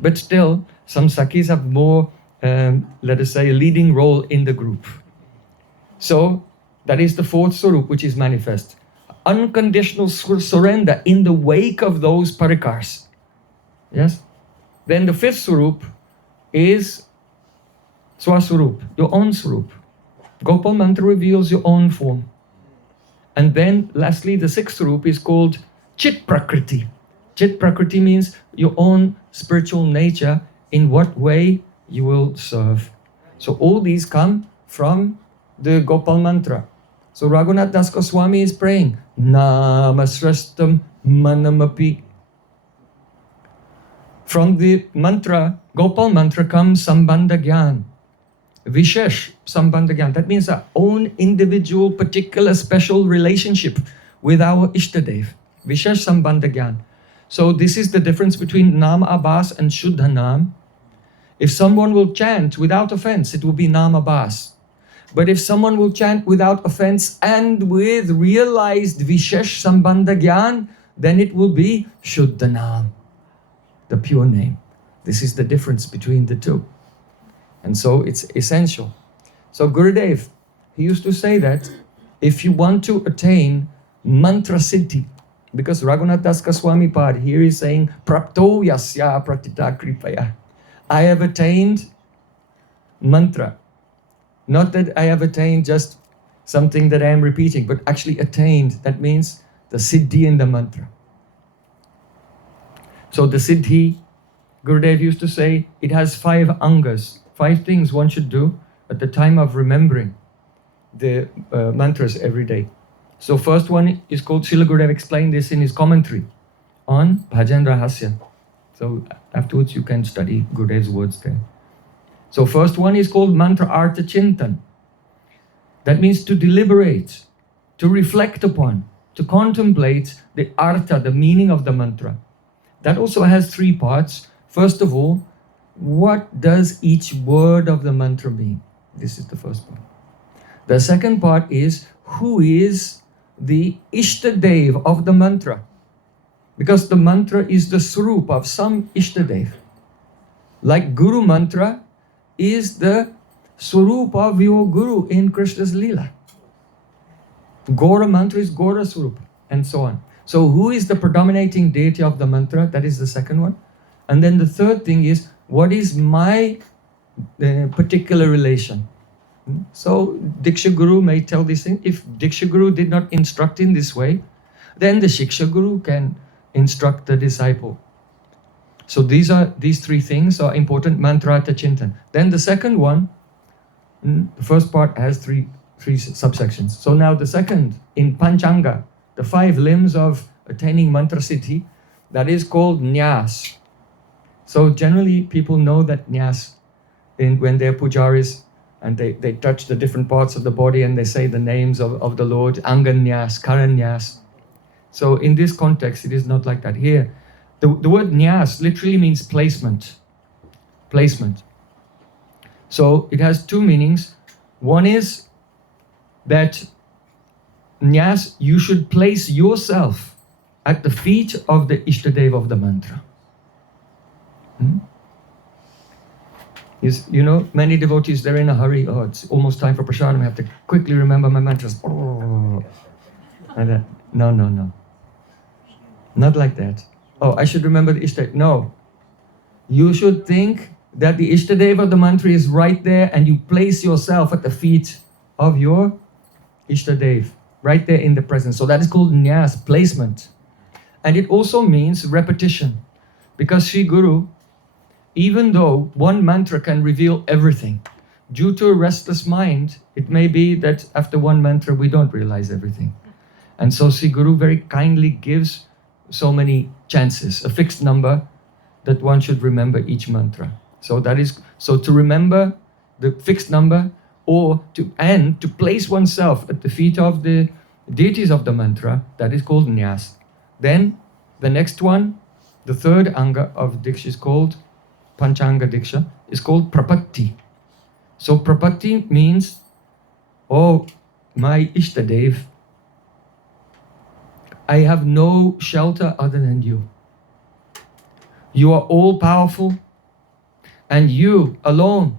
But still, some sakhis have more, let us say, a leading role in the group. So that is the fourth swarup which is manifest. Unconditional surrender in the wake of those parikars. Yes? Then the fifth swarup is swaswarup, your own swarup. Gopal mantra reveals your own form. And then lastly, the sixth swarup is called Chit Prakriti. Chit Prakriti means your own spiritual nature, in what way you will serve. So all these come from the Gopal mantra. So Raghunath Das Goswami is praying, Nama srestam manam. From the mantra, Gopal mantra comes Sambandha Gyan. Vishesh Sambandha Gyan. That means our own individual, particular, special relationship with our Ishtadev. Vishesh Sambandha Gyan. So this is the difference between Nam Abhas and Shuddha Nam. If someone will chant without offense, it will be Nam Abhas. But if someone will chant without offense and with realized Vishesh Sambandha Gyan, then it will be Shuddha Nam, the pure name. This is the difference between the two. And so it's essential. So Gurudev, he used to say that if you want to attain mantra siddhi, because Raghunath Das Goswami Pad here is saying, Prapto yasya pratita kripaya. I have attained mantra. Not that I have attained just something that I am repeating, but actually attained. That means the siddhi in the mantra. So the siddhi, Gurudev used to say, it has 5 angas, 5 things one should do at the time of remembering the mantras every day. So first one is called, Srila Gurudev explained this in his commentary on Bhajan Rahasya. So afterwards you can study Gurudev's words there. So first one is called Mantra Artha Chintan. That means to deliberate, to reflect upon, to contemplate the artha, the meaning of the mantra. That also has 3 parts. First of all, what does each word of the mantra mean? This is the first part. The second part is, who is the Ishtadev of the mantra? Because the mantra is the swarup of some Ishtadev. Like Guru mantra is the swarup of your Guru in Krishna's Leela. Gora mantra is Gora swarup, and so on. So who is the predominating deity of the mantra? That is the second one. And then the third thing is, what is my particular relation? So Diksha Guru may tell this thing. If Diksha Guru did not instruct in this way, then the Shiksha Guru can instruct the disciple. So these three things are important, mantrata chintan. Then the second one, the first part has three subsections. So now the second, in Panchanga, the 5 limbs of attaining mantra siddhi, that is called nyas. So generally people know that nyas when they're pujaris and they touch the different parts of the body and they say the names of the Lord, anganyas, karanyas. So in this context, it is not like that. Here, the word nyas literally means placement. Placement. So it has 2 meanings. One is that nyas, you should place yourself at the feet of the Ishtadeva of the mantra. Many devotees, they're in a hurry. Oh, it's almost time for prasadam. I have to quickly remember my mantras. Oh. And no. Not like that. Oh, I should remember the Ishtadeva. No. You should think that the Ishtadeva of the mantra is right there and you place yourself at the feet of your Ishtadev, right there in the presence. So that is called nyas, placement. And it also means repetition. Because Sri Guru, even though one mantra can reveal everything, due to a restless mind, it may be that after one mantra we don't realize everything. And so Sri Guru very kindly gives so many chances, a fixed number that one should remember each mantra. So to remember the fixed number to place oneself at the feet of the deities of the mantra, that is called nyas. Then the next one, the third anga of Diksha is called Panchanga Diksha, is called prapatti. So prapatti means, oh, my Ishtadev, I have no shelter other than you. You are all powerful and you alone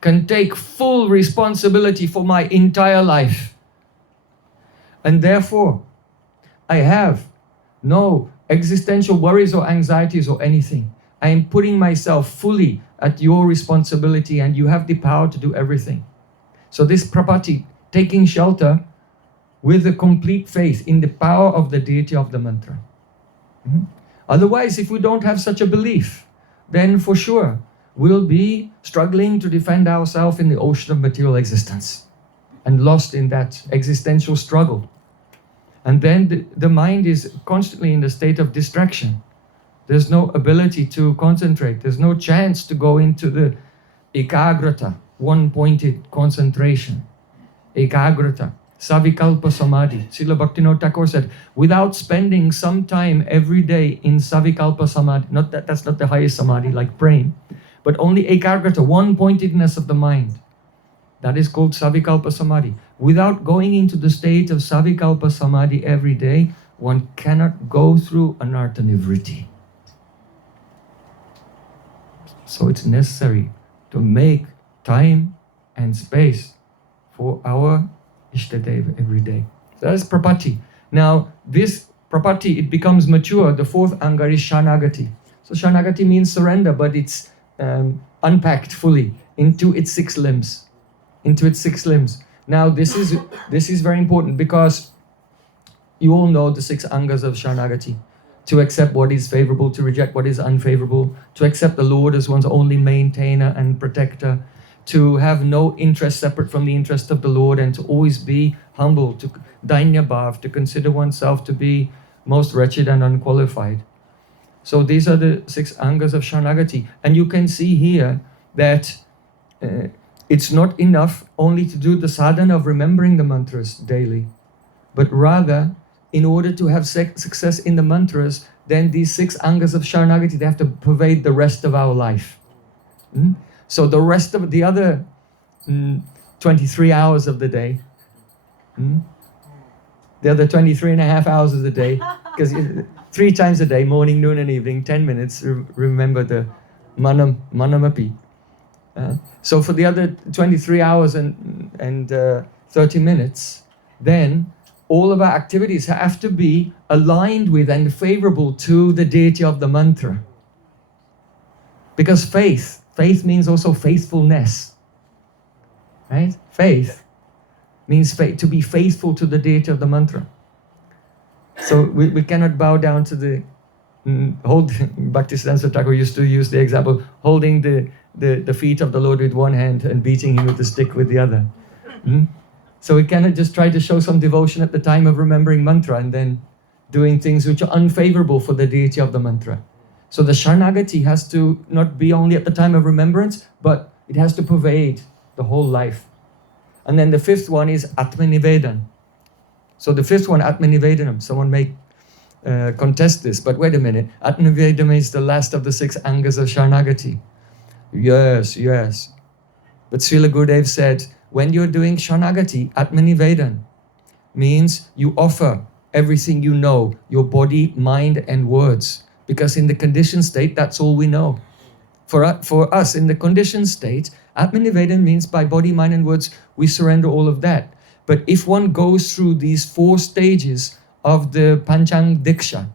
can take full responsibility for my entire life. And therefore, I have no existential worries or anxieties or anything. I am putting myself fully at your responsibility and you have the power to do everything. So this prapatti, taking shelter with a complete faith in the power of the deity of the mantra. Otherwise, if we don't have such a belief, then for sure we'll be struggling to defend ourselves in the ocean of material existence and lost in that existential struggle. And then the mind is constantly in the state of distraction. There's no ability to concentrate. There's no chance to go into the ekagrata, one-pointed concentration. Ekagrata, savikalpa samadhi. Srila Bhaktivinoda Thakur said, without spending some time every day in savikalpa samadhi, that's not the highest samadhi like praying, but only ekagrata, one-pointedness of the mind. That is called savikalpa samadhi. Without going into the state of savikalpa samadhi every day, one cannot go through anartha nivritti. So it's necessary to make time and space for our Ishtadeva every day. So that's prapatti. Now this prapatti, it becomes mature. The fourth anga is shanagati. So shanagati means surrender, but it's unpacked fully into its 6 limbs. Into its 6 limbs. Now this is very important because you all know the 6 angas of shanagati. To accept what is favorable, to reject what is unfavorable, to accept the Lord as one's only maintainer and protector, to have no interest separate from the interest of the Lord, and to always be humble, to dainya bhav, to consider oneself to be most wretched and unqualified. So these are the 6 angas of shanagati. And you can see here that it's not enough only to do the sadhana of remembering the mantras daily, but rather, in order to have success in the mantras, then these 6 angas of Sharanagati, they have to pervade the rest of our life. So the rest of the other 23 hours of the day, the other 23 and a half hours of the day, because 3 times a day, morning, noon and evening, 10 minutes, remember the manamapi. So for the other 23 hours and 30 minutes, then all of our activities have to be aligned with and favorable to the deity of the mantra. Because faith means also faithfulness. Right? Faith means to be faithful to the deity of the mantra. So we cannot bow down to the Bhaktisiddhanta Thakur used to use the example holding the feet of the Lord with one hand and beating him with the stick with the other. So we cannot just try to show some devotion at the time of remembering mantra and then doing things which are unfavorable for the deity of the mantra. So the Sharanagati has to not be only at the time of remembrance, but it has to pervade the whole life. And then the fifth one is Atmanivedan. So the fifth one, Atmanivedanam. Someone may contest this, but wait a minute. Atmanivedanam is the last of the 6 angas of Sharanagati. Yes. But Srila Gurudev said, when you're doing Sharanagati, Atmanivedan means you offer everything you know, your body, mind, and words. Because in the conditioned state, that's all we know. For us, in the conditioned state, Atmanivedan means by body, mind, and words, we surrender all of that. But if one goes through these 4 stages of the Panchang Diksha,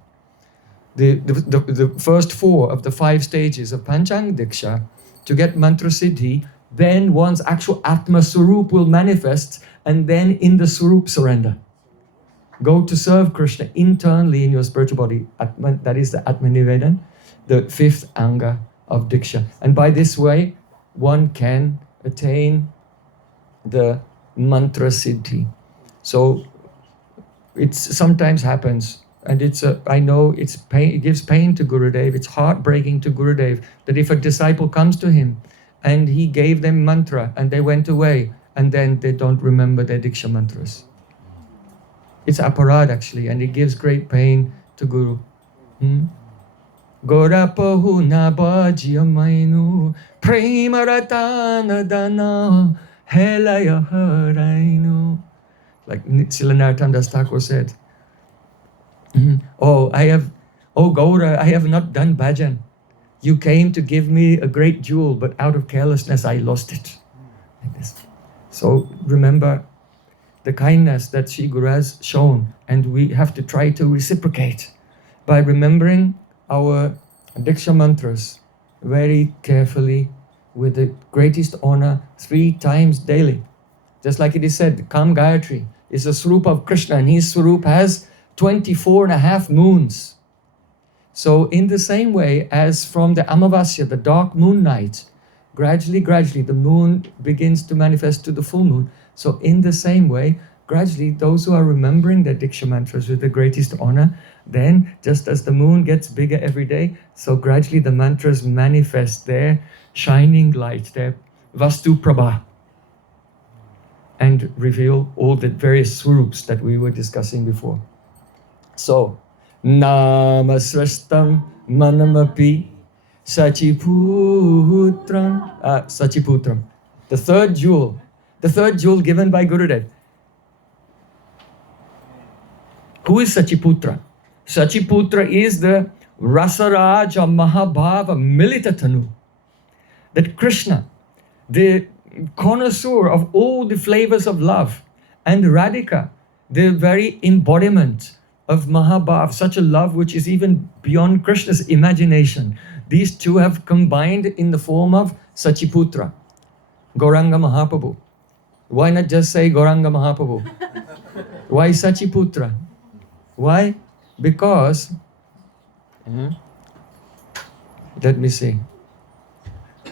the first 4 of the 5 stages of Panchang Diksha, to get mantra siddhi, then one's actual Atma Swarup will manifest, and then in the Swarup surrender. Go to serve Krishna internally in your spiritual body. That is the Atmanivedan, the 5th anga of Diksha. And by this way, one can attain the mantra siddhi. So it sometimes happens, and I know it's pain. It gives pain to Gurudev. It's heartbreaking to Gurudev that if a disciple comes to him and he gave them mantra and they went away and then they don't remember their Diksha mantras. It's aparad actually, and it gives great pain to Guru. Gorapahu nabajyamainu premaratana dana helaya harainu. Like Srila Narottam Das Thakur said, Gaura, I have not done bhajan. You came to give me a great jewel, but out of carelessness I lost it. Like this. So remember the kindness that Sri Guru has shown, and we have to try to reciprocate by remembering our Diksha mantras very carefully with the greatest honor 3 times daily. Just like it is said, Kam Gayatri is a Swarup of Krishna, and his Swarup has 24.5 moons. So in the same way as from the Amavasya, the dark moon night, gradually the moon begins to manifest to the full moon. So in the same way, gradually those who are remembering their Diksha mantras with the greatest honor, then just as the moon gets bigger every day, so gradually the mantras manifest their shining light, their Vastu Prabha, and reveal all the various swarups that we were discussing before. So, Nama srestam manamapi Sachiputram. The third jewel given by Gurudev. Who is Sachiputra? Sachiputra is the Rasaraja Mahabhava Militatanu. That Krishna, the connoisseur of all the flavors of love, and Radhika, the very embodiment of Mahabhav, such a love which is even beyond Krishna's imagination. These two have combined in the form of Sachiputra, Gauranga Mahaprabhu. Why not just say Gauranga Mahaprabhu? Why Sachiputra? Why? Because, let me see.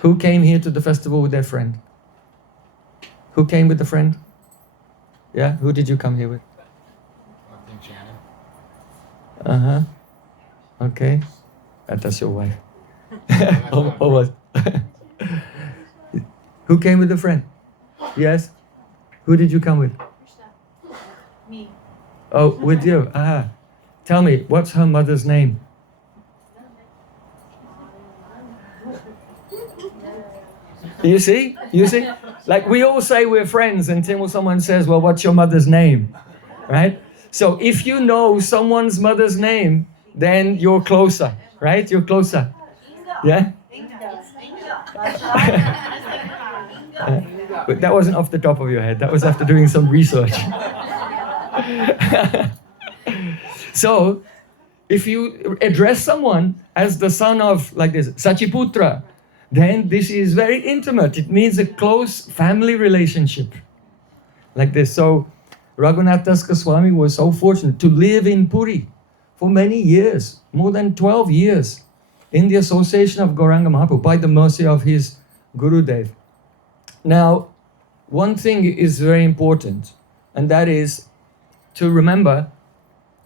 Who came here to the festival with their friend? Who came with the friend? Yeah, who did you come here with? Okay. That's your wife. Almost. Who came with the friend? Yes? Who did you come with? Krishna. Me. Oh, with you. Tell me, what's her mother's name? You see? Like we all say we're friends until someone says, well, what's your mother's name? Right? So if you know someone's mother's name, then you're closer, right? You're closer. Yeah? But that wasn't off the top of your head. That was after doing some research. So, if you address someone as the son of, like this, Sachiputra, then this is very intimate. It means a close family relationship. Like this. So Raghunath Das Goswami was so fortunate to live in Puri for many years, more than 12 years, in the association of Gauranga Mahaprabhu by the mercy of his Gurudev. Now, one thing is very important, and that is to remember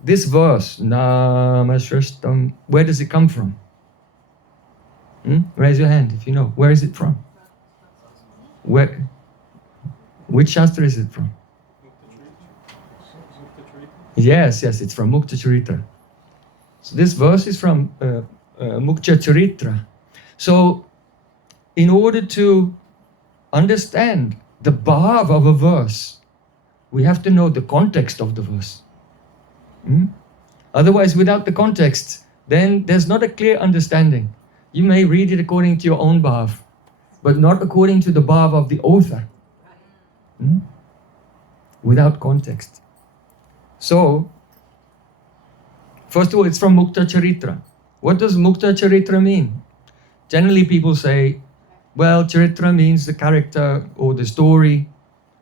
this verse, Nama srestam. Where does it come from? Raise your hand if you know. Where is it from? Where? Which Shastra is it from? Yes, it's from Mukta Charitra. So this verse is from Mukta Charitra. So, in order to understand the bhav of a verse, we have to know the context of the verse. Otherwise, without the context, then there's not a clear understanding. You may read it according to your own bhav, but not according to the bhav of the author. Without context. So, first of all, it's from Mukta Charitra. What does Mukta Charitra mean? Generally, people say, well, Charitra means the character or the story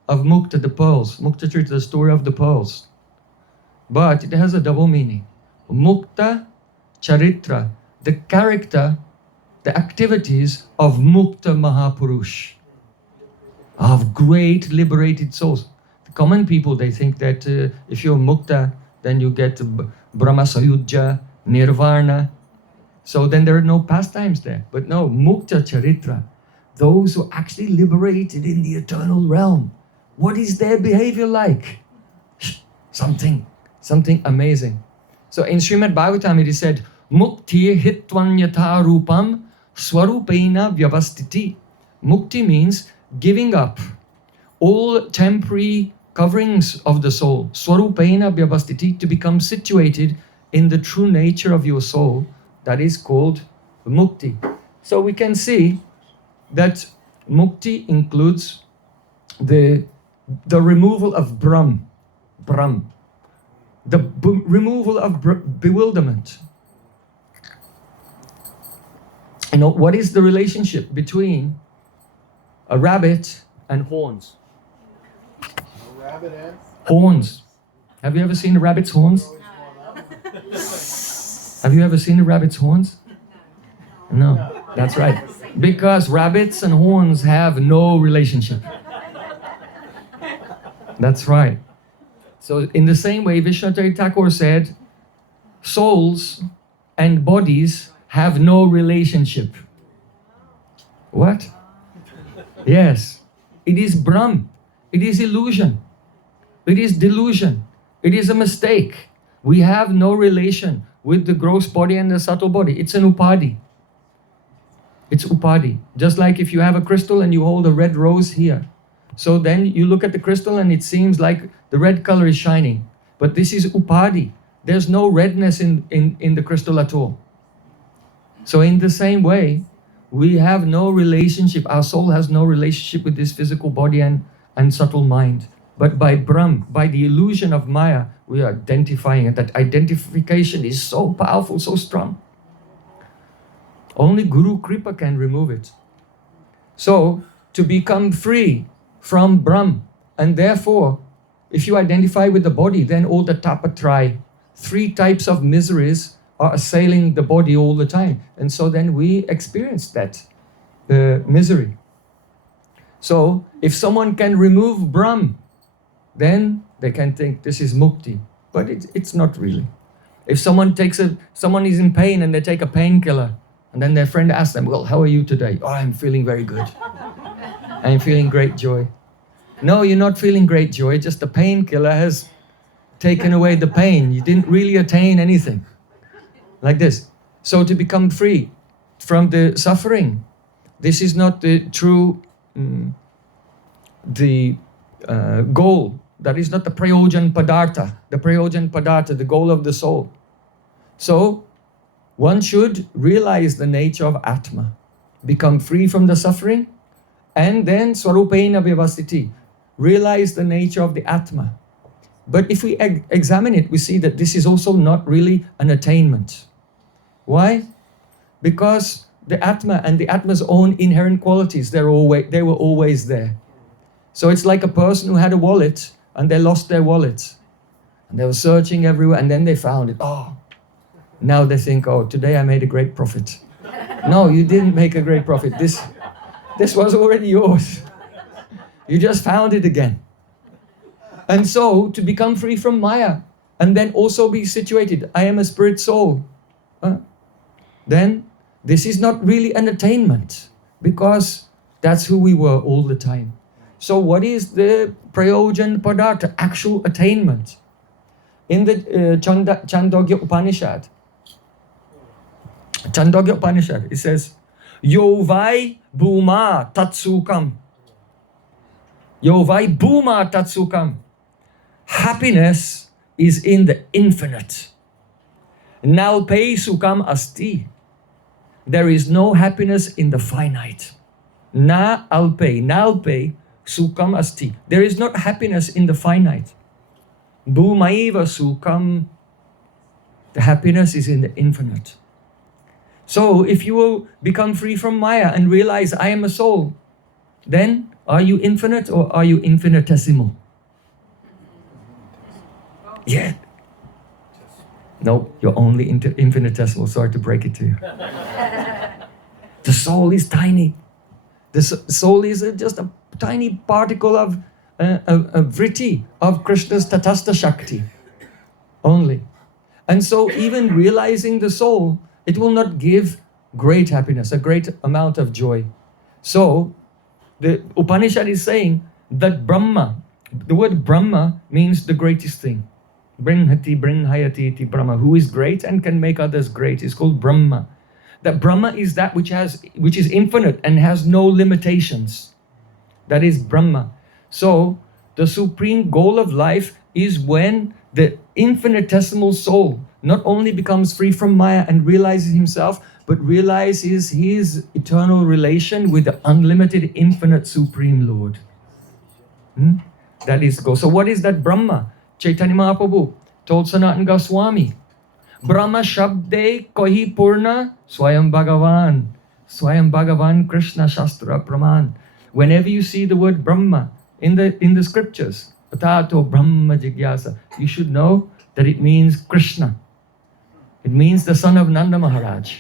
of Mukta, the pearls. Mukta Charitra, the story of the pearls. But it has a double meaning. Mukta Charitra, the character, the activities of Mukta Mahapurush, of great liberated souls. The common people, they think that if you're Mukta, then you get Brahma Sayujja, Nirvana. So then there are no pastimes there. But no, Mukta Charitra, those who are actually liberated in the eternal realm. What is their behavior like? Something amazing. So in Srimad Bhagavatam it is said, Mukti hitvan yatha rupam swarupena vyavastiti. Mukti means giving up all temporary coverings of the soul, swarupena vyavastiti, to become situated in the true nature of your soul. That is called mukti. So we can see that mukti includes the removal of Brahm, the removal of bewilderment. You know, what is the relationship between a rabbit and horns? A rabbit and? Horns. Have you ever seen a rabbit's horns? Have you ever seen a rabbit's horns? No, that's right. Because rabbits and horns have no relationship. That's right. So in the same way, Vishwanath Thakur said, souls and bodies have no relationship. What? Yes. It is Brahm. It is illusion. It is delusion. It is a mistake. We have no relation with the gross body and the subtle body. It's an upadi. It's upadi. Just like if you have a crystal and you hold a red rose here. So then you look at the crystal and it seems like the red color is shining. But this is upadi. There's no redness in the crystal at all. So in the same way, we have no relationship. Our soul has no relationship with this physical body and subtle mind. But by Brahm, by the illusion of Maya, we are identifying it. That identification is so powerful, so strong. Only Guru Kripa can remove it. So, to become free from Brahm, and therefore, if you identify with the body, then all the tapatrai, 3 types of miseries are assailing the body all the time. And so then we experience that misery. So, if someone can remove Brahm, then they can think this is mukti. But it's not really. If someone is in pain and they take a painkiller, and then their friend asks them, well, how are you today? Oh, I'm feeling very good. I'm feeling great joy. No, you're not feeling great joy, just the painkiller has taken away the pain. You didn't really attain anything. Like this. So to become free from the suffering, this is not the true goal. That is not the prayojan padartha. The prayojan padartha, the goal of the soul. So one should realize the nature of Atma, become free from the suffering, and then swarupena vyavastiti, realize the nature of the Atma. But if we examine it, we see that this is also not really an attainment. Why? Because the Atma and the Atma's own inherent qualities, they were always there. So it's like a person who had a wallet and they lost their wallet. And they were searching everywhere and then they found it. Oh, now they think, oh, today I made a great profit. No, you didn't make a great profit. This was already yours. You just found it again. And so, to become free from Maya, and then also be situated, I am a spirit soul, then this is not really an attainment, because that's who we were all the time. So what is the prayojan padartha, actual attainment? In the Chandogya Upanishad, it says, Yovai Bhuma Tatsukam. Yovai Bhuma Tatsukam. Happiness is in the infinite. Nalpe Sukam Asti. There is no happiness in the finite. Na Nalpe Sukam Asti. There is not happiness in the finite. Bhumaiva Sukam. The happiness is in the infinite. So if you will become free from Maya and realize I am a soul, then are you infinite or are you infinitesimal? Yeah. No, you're only infinitesimal. Sorry to break it to you. The soul is tiny. The soul is just a tiny particle of a vritti of Krishna's Tatastha Shakti only. And so even realizing the soul, it will not give great happiness, a great amount of joy. So the Upanishad is saying that Brahma, the word Brahma means the greatest thing. Brihati iti Brahma, who is great and can make others great, is called Brahma. That Brahma is that which is infinite and has no limitations. That is Brahma. So the supreme goal of life is when the infinitesimal soul not only becomes free from Maya and realizes himself, but realizes his eternal relation with the unlimited, infinite, supreme Lord. That is the goal. So what is that Brahma? Chaitanya Mahaprabhu told Sanatana Goswami, Brahma Shabde Kohi Purna Swayam Bhagavan Krishna Shastra Praman. Whenever you see the word Brahma in the scriptures, Patato Brahma Jigyasa, you should know that it means Krishna. It means the son of Nanda Maharaj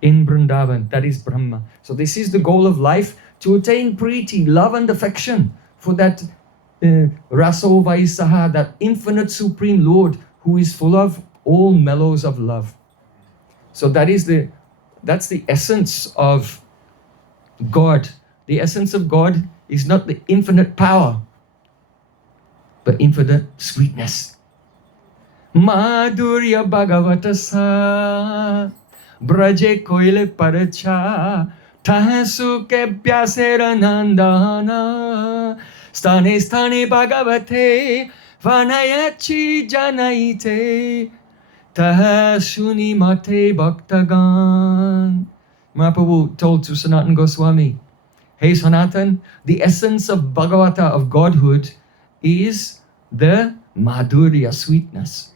in Vrindavan. That is Brahma. So this is the goal of life, to attain priti, love and affection for that Raso Vaisaha, that infinite supreme Lord who is full of all mellows of love. So that's the essence of God. The essence of God is not the infinite power, but infinite sweetness. Madhurya Bhagavata Sa Braje Koile Paracha Tahasu Kepyasera Nandana Stane Stane Bhagavate Vanayachi Janaite Tahasuni Mate Bhaktagan. Mahaprabhu told to Sanatana Goswami, hey Sanatan, the essence of Bhagavata, of Godhood, is the Madhurya, sweetness.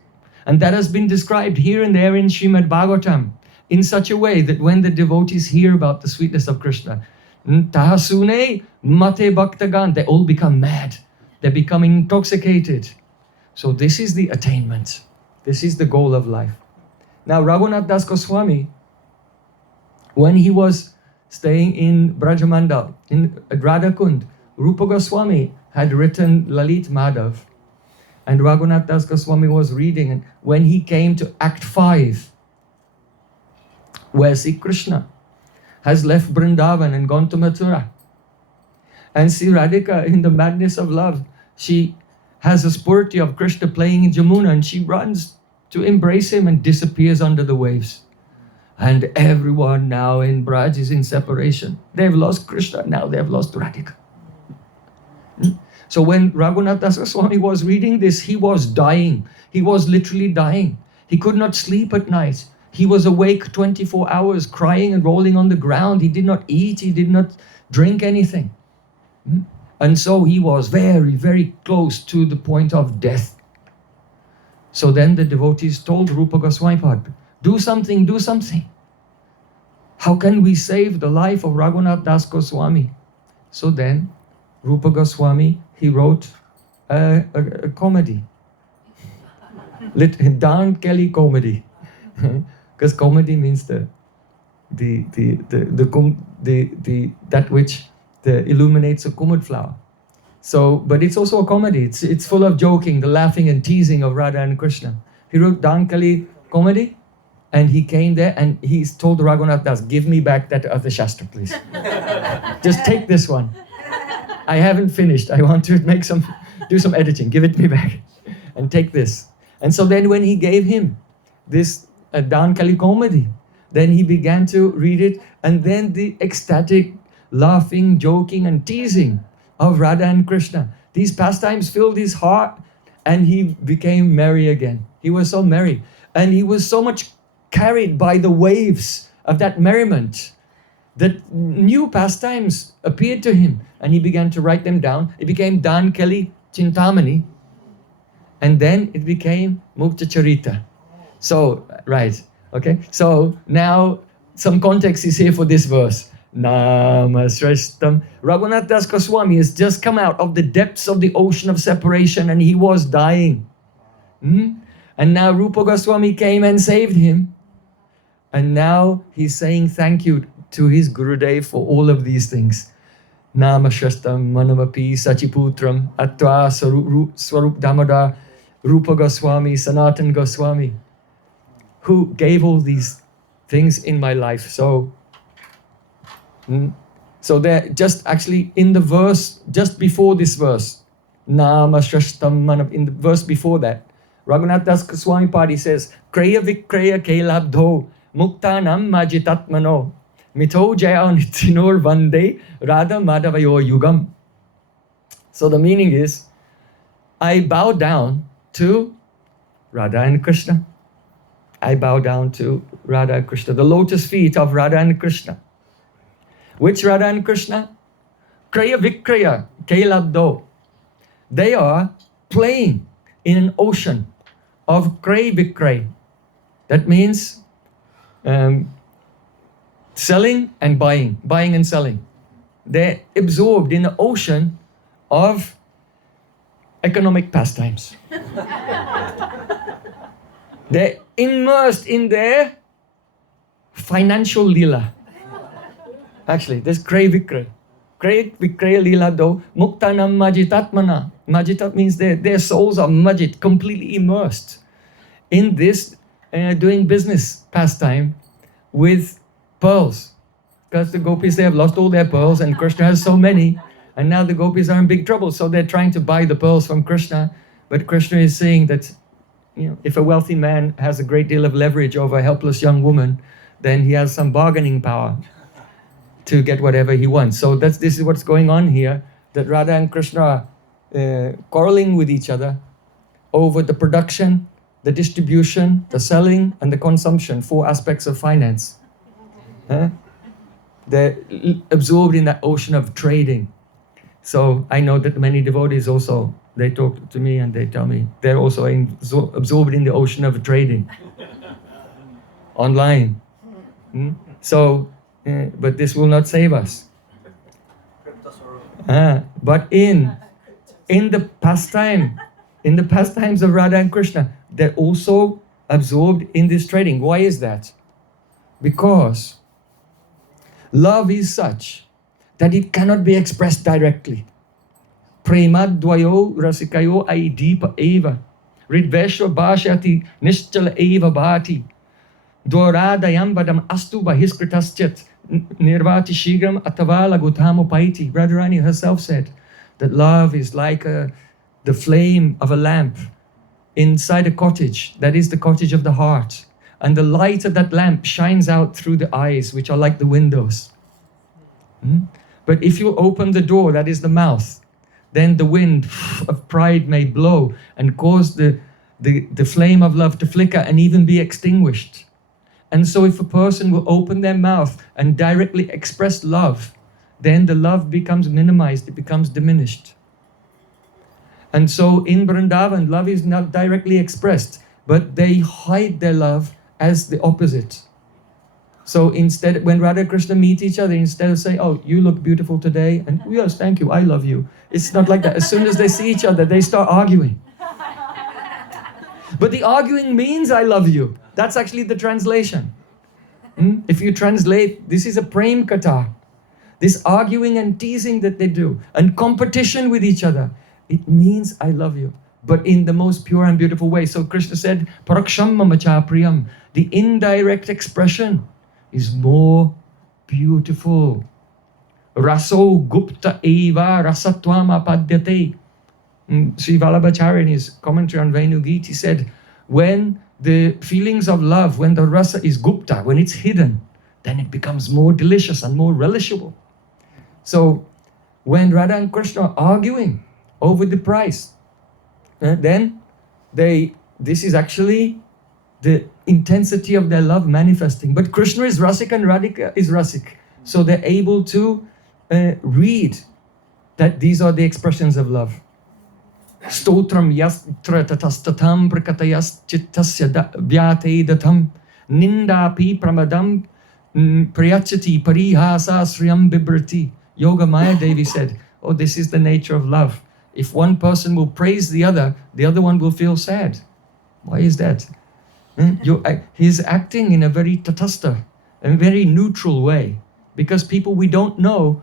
And that has been described here and there in Srimad Bhagavatam in such a way that when the devotees hear about the sweetness of Krishna, Tahasune Mate Bhaktagan, they all become mad. They become intoxicated. So this is the attainment. This is the goal of life. Now Raghunath Das Goswami, when he was staying in Brajamandal, in Radhakund, Rupa Goswami had written Lalit Madhav. And Raghunath Das Goswami was reading, and when he came to Act 5, where Sri Krishna has left Vrindavan and gone to Mathura, and Sri Radhika, in the madness of love, she has a spurti of Krishna playing in Jamuna, and she runs to embrace him and disappears under the waves. And everyone now in Braj is in separation. They've lost Krishna, now they've lost Radhika. So when Raghunath Das Goswami was reading this, he was dying. He was literally dying. He could not sleep at night. He was awake 24 hours, crying and rolling on the ground. He did not eat. He did not drink anything. And so he was very, very close to the point of death. So then the devotees told Rupa Goswami, do something, do something. How can we save the life of Raghunath Das Goswami? So then, Rupa Goswami, he wrote a comedy. Dan Kelly comedy. Because comedy means that which illuminates a kumud flower. So, but it's also a comedy. It's full of joking, the laughing and teasing of Radha and Krishna. He wrote Dan Kelly comedy, and he came there and he told Raghunath Das, give me back that other Shastra, please. Just take this one. I haven't finished. I want to do some editing. Give it me back and take this. And so then when he gave him this Dan Kelly comedy, then he began to read it, and then the ecstatic laughing, joking and teasing of Radha and Krishna. These pastimes filled his heart and he became merry again. He was so merry and he was so much carried by the waves of that merriment that new pastimes appeared to him and he began to write them down. It became Dan Kelly Chintamani, and then it became Mukta Charita. So, right, okay. So now some context is here for this verse. Nama srestam. Raghunath Das Goswami has just come out of the depths of the ocean of separation and he was dying. And now Rupa Goswami came and saved him. And now he's saying thank you to his Gurudev for all of these things. Nama srestam manamapi sachiputram atva swarup damodar Rupa Goswami, Sanatan Goswami, who gave all these things in my life. So they're just actually in the verse, just before this verse, Nama srestam manam, in the verse before that, Raghunath Das Goswami Padi says, Kraya Vikraya Kelabdho Muktanam Majitatmano Mito Jaya Nitinor Vande Radha Madhavayo Yugam. So the meaning is, I bow down to Radha and Krishna. I bow down to Radha and Krishna, the lotus feet of Radha and Krishna. Which Radha and Krishna? Kraya Vikraya Kelabdo. They are playing in an ocean of Kray Vikray. That means selling and buying and selling. They're absorbed in the ocean of economic pastimes. They're immersed in their financial lila. Actually, there's Kray Vikray. Kray Vikray lila do muktanam majitatmana. Majitat means their souls are majit, completely immersed in this doing business pastime with pearls. Because the gopis, they have lost all their pearls and Krishna has so many. And now the gopis are in big trouble. So they're trying to buy the pearls from Krishna. But Krishna is saying that, if a wealthy man has a great deal of leverage over a helpless young woman, then he has some bargaining power to get whatever he wants. So this is what's going on here, that Radha and Krishna are quarreling with each other over the production, the distribution, the selling, and the consumption, 4 aspects of finance. They're absorbed in that ocean of trading. So I know that many devotees also, they talk to me and they tell me they're also absorbed in the ocean of trading online. So, but this will not save us. But in the pastimes of Radha and Krishna, they're also absorbed in this trading. Why is that? Because love is such that it cannot be expressed directly. Premadvayo rasikayo aidipa eva. Ridveshwa bhashyati nischala eva bhati. Dwaradayam badam astu bahiskritaschat nirvati shigram atavala gutamo paiti. Radharani herself said that love is like the flame of a lamp inside a cottage. That is the cottage of the heart. And the light of that lamp shines out through the eyes, which are like the windows. But if you open the door, that is the mouth, then the wind of pride may blow and cause the flame of love to flicker and even be extinguished. And so if a person will open their mouth and directly express love, then the love becomes minimized, it becomes diminished. And so in Vrindavan, love is not directly expressed, but they hide their love as the opposite. So instead, when Radha and Krishna meet each other, instead of saying, "Oh, you look beautiful today," and "Yes, thank you, I love you," it's not like that. As soon as they see each other, they start arguing. But the arguing means "I love you." That's actually the translation. If you translate, this is a prem katha. This arguing and teasing that they do, and competition with each other, it means "I love you," but in the most pure and beautiful way. So Krishna said, "Paraksham mamacha priyam." The indirect expression is more beautiful. Raso gupta eva rasatvam apadyate. Sri Vallabhacharya in his commentary on Venugita, he said, when the feelings of love, when the rasa is gupta, when it's hidden, then it becomes more delicious and more relishable. So when Radha and Krishna are arguing over the price, then this is actually the intensity of their love manifesting. But Krishna is Rasik and Radhika is Rasik. So they're able to read that these are the expressions of love. Stotram yastra tatastatam prakatayas chittasya vyate datam nindapi pramadam priyachati parihasa sriyam bibrati. Yoga Maya Devi said, "Oh, this is the nature of love. If one person will praise the other one will feel sad. Why is that? He's acting in a very tatasta, a very neutral way. Because people we don't know,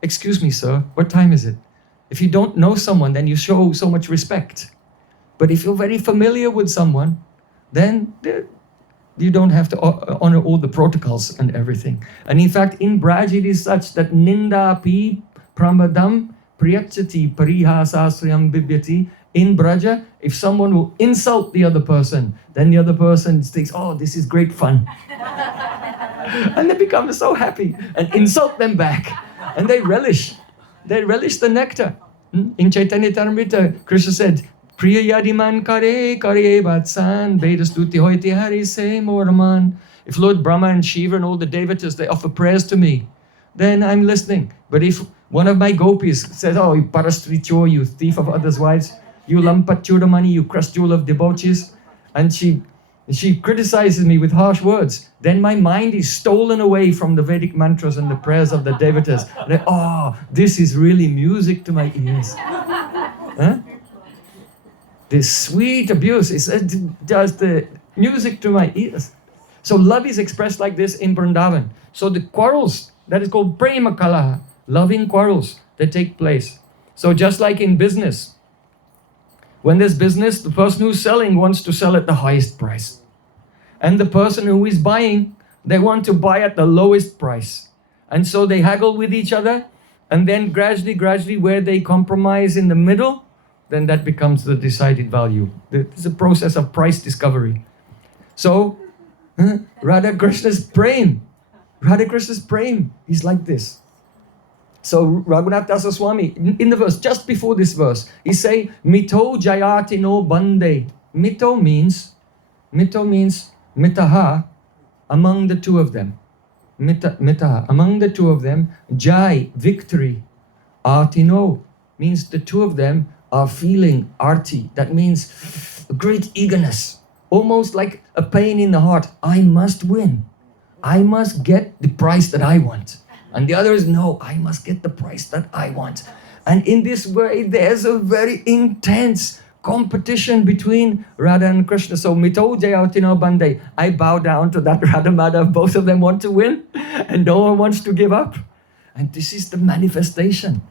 excuse me, sir, what time is it? If you don't know someone, then you show so much respect. But if you're very familiar with someone, then you don't have to honor all the protocols and everything. And in fact, in Braj, it is such that ninda pi pramadam priyachati parihasasriyam bibyati. In Braja, if someone will insult the other person, then the other person thinks, "Oh, this is great fun." And they become so happy and insult them back. And they relish the nectar. In Chaitanya Charitamrita, Krishna said, "Priya yadiman kare kare vatsan vedastuti hoiti hari se moraman." If Lord Brahma and Shiva and all the devatas, they offer prayers to me, then I'm listening. But if one of my gopis says, "Oh, you parastricho, you thief of others' wives, you lampat chudamani, you crushed jewel of debauchees," and she criticizes me with harsh words, then my mind is stolen away from the Vedic mantras and the prayers of the devatas. And this is really music to my ears. This sweet abuse is just the music to my ears. So love is expressed like this in Vrindavan. So the quarrels, that is called prema kalaha, loving quarrels that take place. So just like in business, when there's business, the person who's selling wants to sell at the highest price. And the person who is buying, they want to buy at the lowest price. And so they haggle with each other, and then gradually, where they compromise in the middle, then that becomes the decided value. It's a process of price discovery. So, Radha Krishna's prem is like this. So Raghunath Dasa Swami, in the verse, just before this verse, he say, "Mito jayati no bande." Mito means mitaha, among the two of them. Mitaha, among the two of them. Jai, victory. Artino means the two of them are feeling arti. That means great eagerness, almost like a pain in the heart. I must win. I must get the price that I want. And the other is, no, I must get the price that I want. And in this way, there's a very intense competition between Radha and Krishna. So, mito jayatino bande. I bow down to that Radha Madhav. Both of them want to win, and no one wants to give up. And this is the manifestation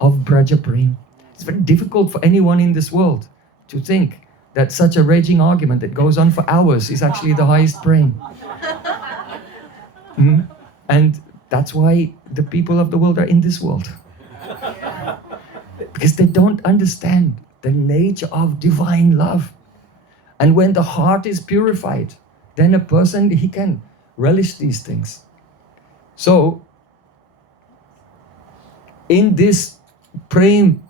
of Braja Prem. It's very difficult for anyone in this world to think that such a raging argument that goes on for hours is actually the highest prem. And that's why the people of the world are in this world. Because they don't understand the nature of divine love. And when the heart is purified, then a person, he can relish these things. So, in this prem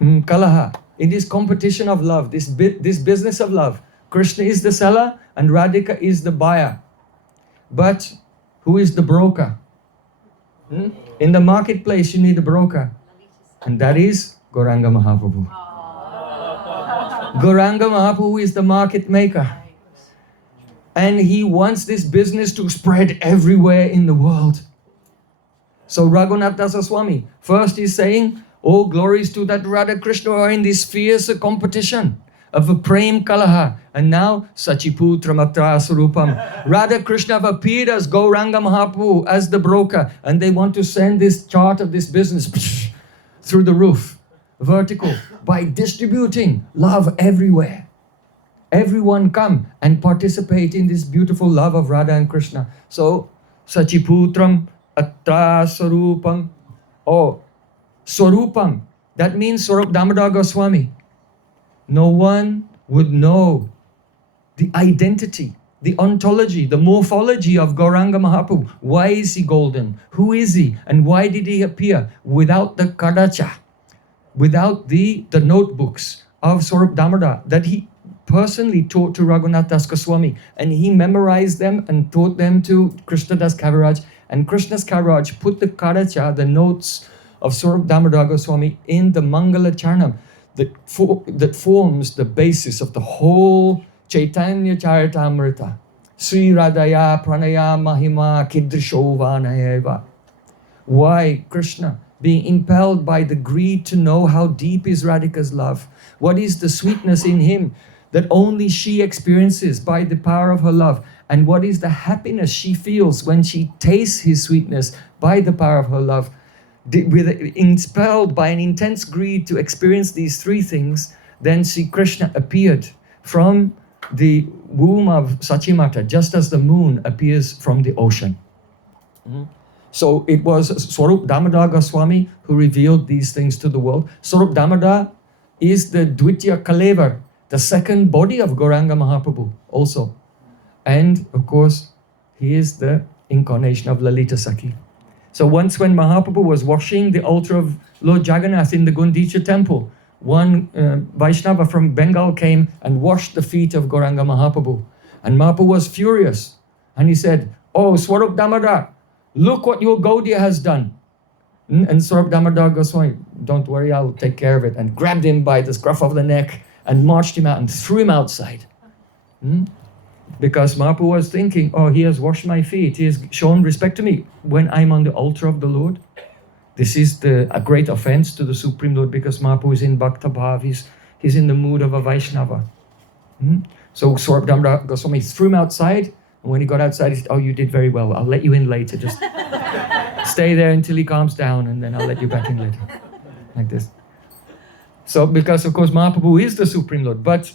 kalaha, in this competition of love, this business of love, Krishna is the seller and Radhika is the buyer. But who is the broker? In the marketplace, you need a broker. And that is Gauranga Mahaprabhu. Gauranga Mahaprabhu is the market maker. And he wants this business to spread everywhere in the world. So Raghunath Dasa Swami, first he's saying, all glories to that Radha Krishna are in this fierce competition of a prem kalaha. And now Sachiputra Matra Sarupam. Radha Krishna have appeared as Gauranga Mahaprabhu, as the broker. And they want to send this chart of this business through the roof, vertical, by distributing love everywhere. Everyone come and participate in this beautiful love of Radha and Krishna. So, Sachiputram Atra Sarupam. Oh, Swarupam. That means Swarup Damodar Goswami. No one would know the identity, the ontology, the morphology of Gauranga Mahaprabhu. Why is he golden? Who is he? And why did he appear without the Kadacha, without the notebooks of Swarup Damodar that he personally taught to Raghunath Das Goswami, and he memorized them and taught them to Krishna Das Kaviraj, and Krishna Das Kaviraj put the Kadacha, the notes of Swarup Damodar Goswami, in the Mangala Charnam that forms the basis of the whole Chaitanya Charitamrita. Sri Radhaya Pranaya Mahima Kidrishovanaeva. Why Krishna? Being impelled by the greed to know how deep is Radhika's love. What is the sweetness in him that only she experiences by the power of her love? And what is the happiness she feels when she tastes his sweetness by the power of her love? Impelled by an intense greed to experience these three things, then Sri Krishna appeared from the womb of Sachimata, just as the moon appears from the ocean. So it was Swarup Damodar Goswami who revealed these things to the world. Swarup Damodar is the Dvitiya Kalevar, the second body of Gauranga Mahaprabhu also. And of course, he is the incarnation of Lalita Sakhi. So once when Mahaprabhu was washing the altar of Lord Jagannath in the Gundicha temple, one Vaishnava from Bengal came and washed the feet of Gauranga Mahaprabhu. And Mahaprabhu was furious. And he said, "Oh, Swarup Damodar, look what your Gaudiya has done." And Swarup Damodar Goswami, "Don't worry, I'll take care of it," and grabbed him by the scruff of the neck and marched him out and threw him outside. Because Mahaprabhu was thinking, oh, he has washed my feet, he has shown respect to me when I'm on the altar of the Lord. This is a great offense to the Supreme Lord, because Mahaprabhu is in Bhakta Bhav, he's in the mood of a Vaishnava. So Swarup Damodar Goswami threw him outside, and when he got outside, he said, "Oh, you did very well, I'll let you in later, just stay there until he calms down, and then I'll let you back in later." Like this. So, because of course Mahaprabhu is the Supreme Lord, but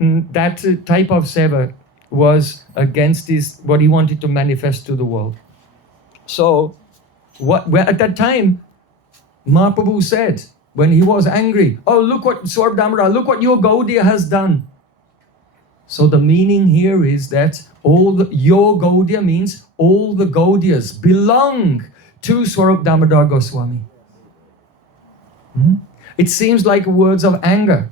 that type of seva was against what he wanted to manifest to the world. So, at that time, Mahaprabhu said, when he was angry, "Oh, look what Swarup Damodar, look what your Gaudiya has done." So the meaning here is that your Gaudiya means all the Gaudiyas belong to Swarup Damodar Goswami. It seems like words of anger,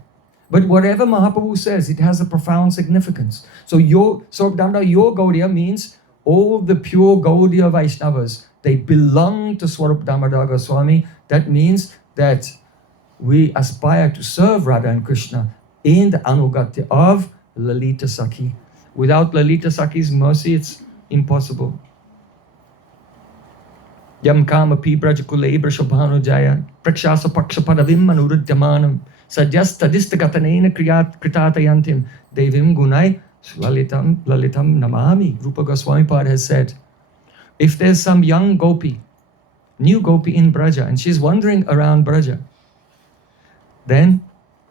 but whatever Mahaprabhu says, it has a profound significance. So Swarup Damodar, your Gaudiya means all the pure Gaudiya Vaishnavas, they belong to Swarup Damodar Goswami. That means that we aspire to serve Radha and Krishna in the anugatya of Lalita Sakhi. Without Lalita Sakhi's mercy, it's impossible. Yam kamapi brajakulebra shobhanu jaya prakshasa paksha padavim manurudyamanam sadyastadistagathanena kritatayantim devim gunai lalitam namami. Rupa Goswami Pad has said, if there's some young gopi, new gopi in Braja, and she's wandering around Braja, then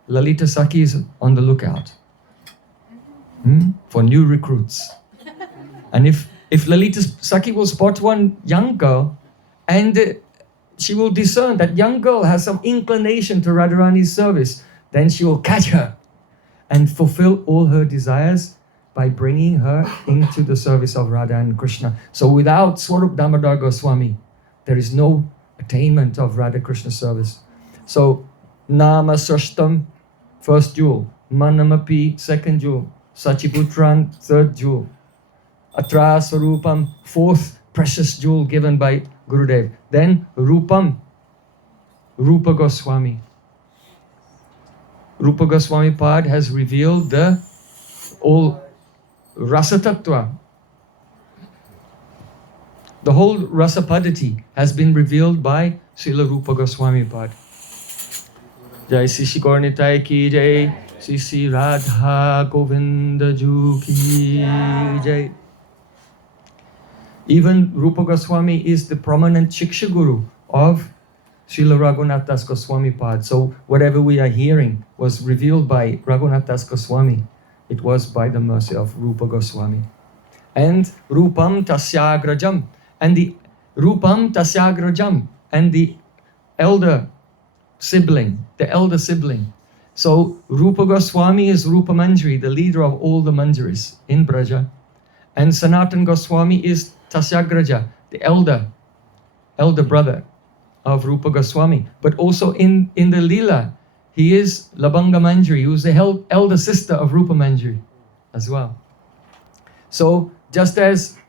Lalita Sakhi is on the lookout for new recruits. And if Lalita Sakhi will spot one young girl, and she will discern that young girl has some inclination to Radharani's service, then she will catch her and fulfill all her desires by bringing her into the service of Radha and Krishna. So without Swarup Damodar Goswami, there is no attainment of Radha Krishna service. So Nama srestam, first jewel. Manamapi, second jewel. Sachiputran, third jewel. Atra Sarupam, fourth precious jewel given by Gurudev. Then Rupam, Rupa Goswami. Rupa Goswami Pad has revealed Rasa Tattva, the whole Rasa Padati has been revealed by Srila Rupa Goswami Pad. Jai Sisi Kornitai ki jai, Sisi Radha Govinda Ju ki jai. Even Rupa Goswami is the prominent Shiksha Guru of Srila Raghunath Das Goswami Pad. So whatever we are hearing was revealed by Raghunath Das Goswami. It was by the mercy of Rupa Goswami. And Rupam Tasyagrajam. And the Rupam Tasyagrajam. And the elder sibling. So Rupa Goswami is Rupa Manjari, the leader of all the Manjaris in Braja. And Sanatan Goswami is Tasyagraja, the elder brother of Rupa Goswami. But also in the Leela, he is Labanga Manjari, who is the elder sister of Rupa Manjari as well. So just as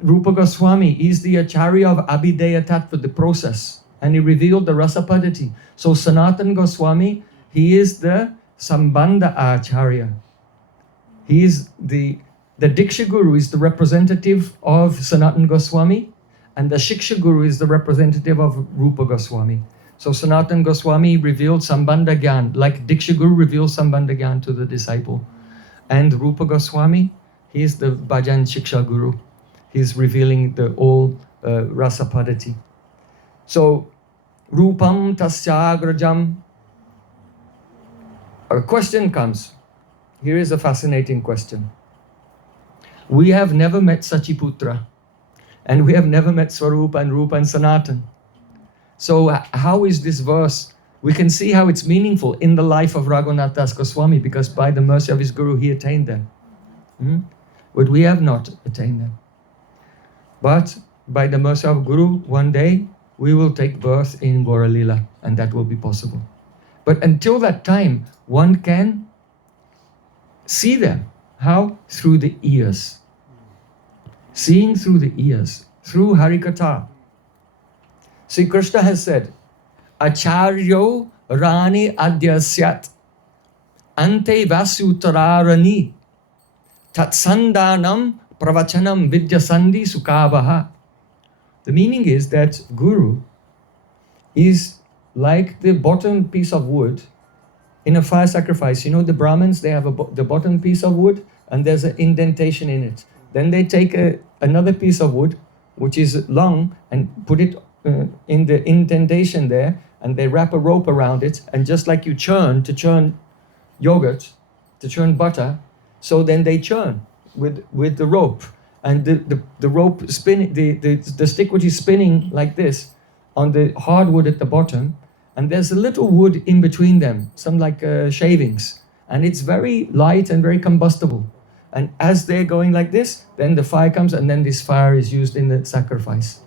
Rupa Goswami is the Acharya of Abhideya Tattva, the process, and he revealed the Rasa Padati. So Sanatan Goswami, he is the Sambandha Acharya. He is the Diksha Guru is the representative of Sanatan Goswami, and the Shiksha Guru is the representative of Rupa Goswami. So Sanatan Goswami revealed Sambandha Gyan, like Diksha Guru reveals Sambandha Gyan to the disciple. And Rupa Goswami, he is the Bhajan Shiksha Guru. He is revealing the all Rasa Padati. So, Rupam Tasyagrajam. A question comes. Here is a fascinating question. We have never met Sachiputra, and we have never met Swarupa and Rupa and Sanatan. So how is this verse? We can see how it's meaningful in the life of Raghunath Das Goswami, because by the mercy of his Guru, he attained them. But we have not attained them. But by the mercy of Guru, one day, we will take birth in Gaura Lila, and that will be possible. But until that time, one can see them. How? Through the ears. Seeing through the ears, through Harikatha. Sri Krishna has said, Acharyo Rani Adyasyat Ante Vasutararani Tatsandanam Pravachanam Vidyasandi Sukavaha. The meaning is that Guru is like the bottom piece of wood in a fire sacrifice. You know, the Brahmins, they have the bottom piece of wood and there's an indentation in it. Then they take another piece of wood, which is long, and put it in the indentation there, and they wrap a rope around it, and just like you churn yogurt, to churn butter, so then they churn with the rope. And the rope spinning, the stick which is spinning like this on the hardwood at the bottom, and there's a little wood in between them, some like shavings, and it's very light and very combustible. And as they're going like this, then the fire comes, and then this fire is used in the sacrifice.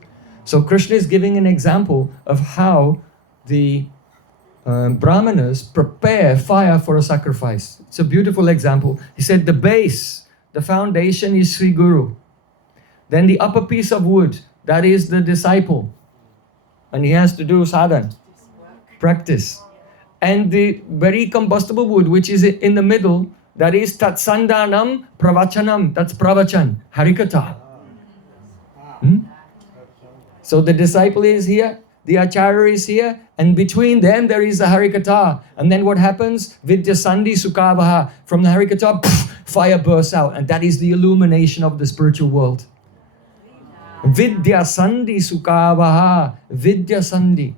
So Krishna is giving an example of how the Brahmanas prepare fire for a sacrifice. It's a beautiful example. He said the base, the foundation is Sri Guru. Then the upper piece of wood, that is the disciple. And he has to do sadhana, practice. And the very combustible wood, which is in the middle, that is Tatsandanam Pravachanam, that's Pravachan, Harikatha. So the disciple is here, the Acharya is here, and between them there is the Harikatha. And then what happens? Vidyasandi Sukavaha. From the Harikatha, fire bursts out, and that is the illumination of the spiritual world. Vidyasandi Sukavaha. Vidyasandi.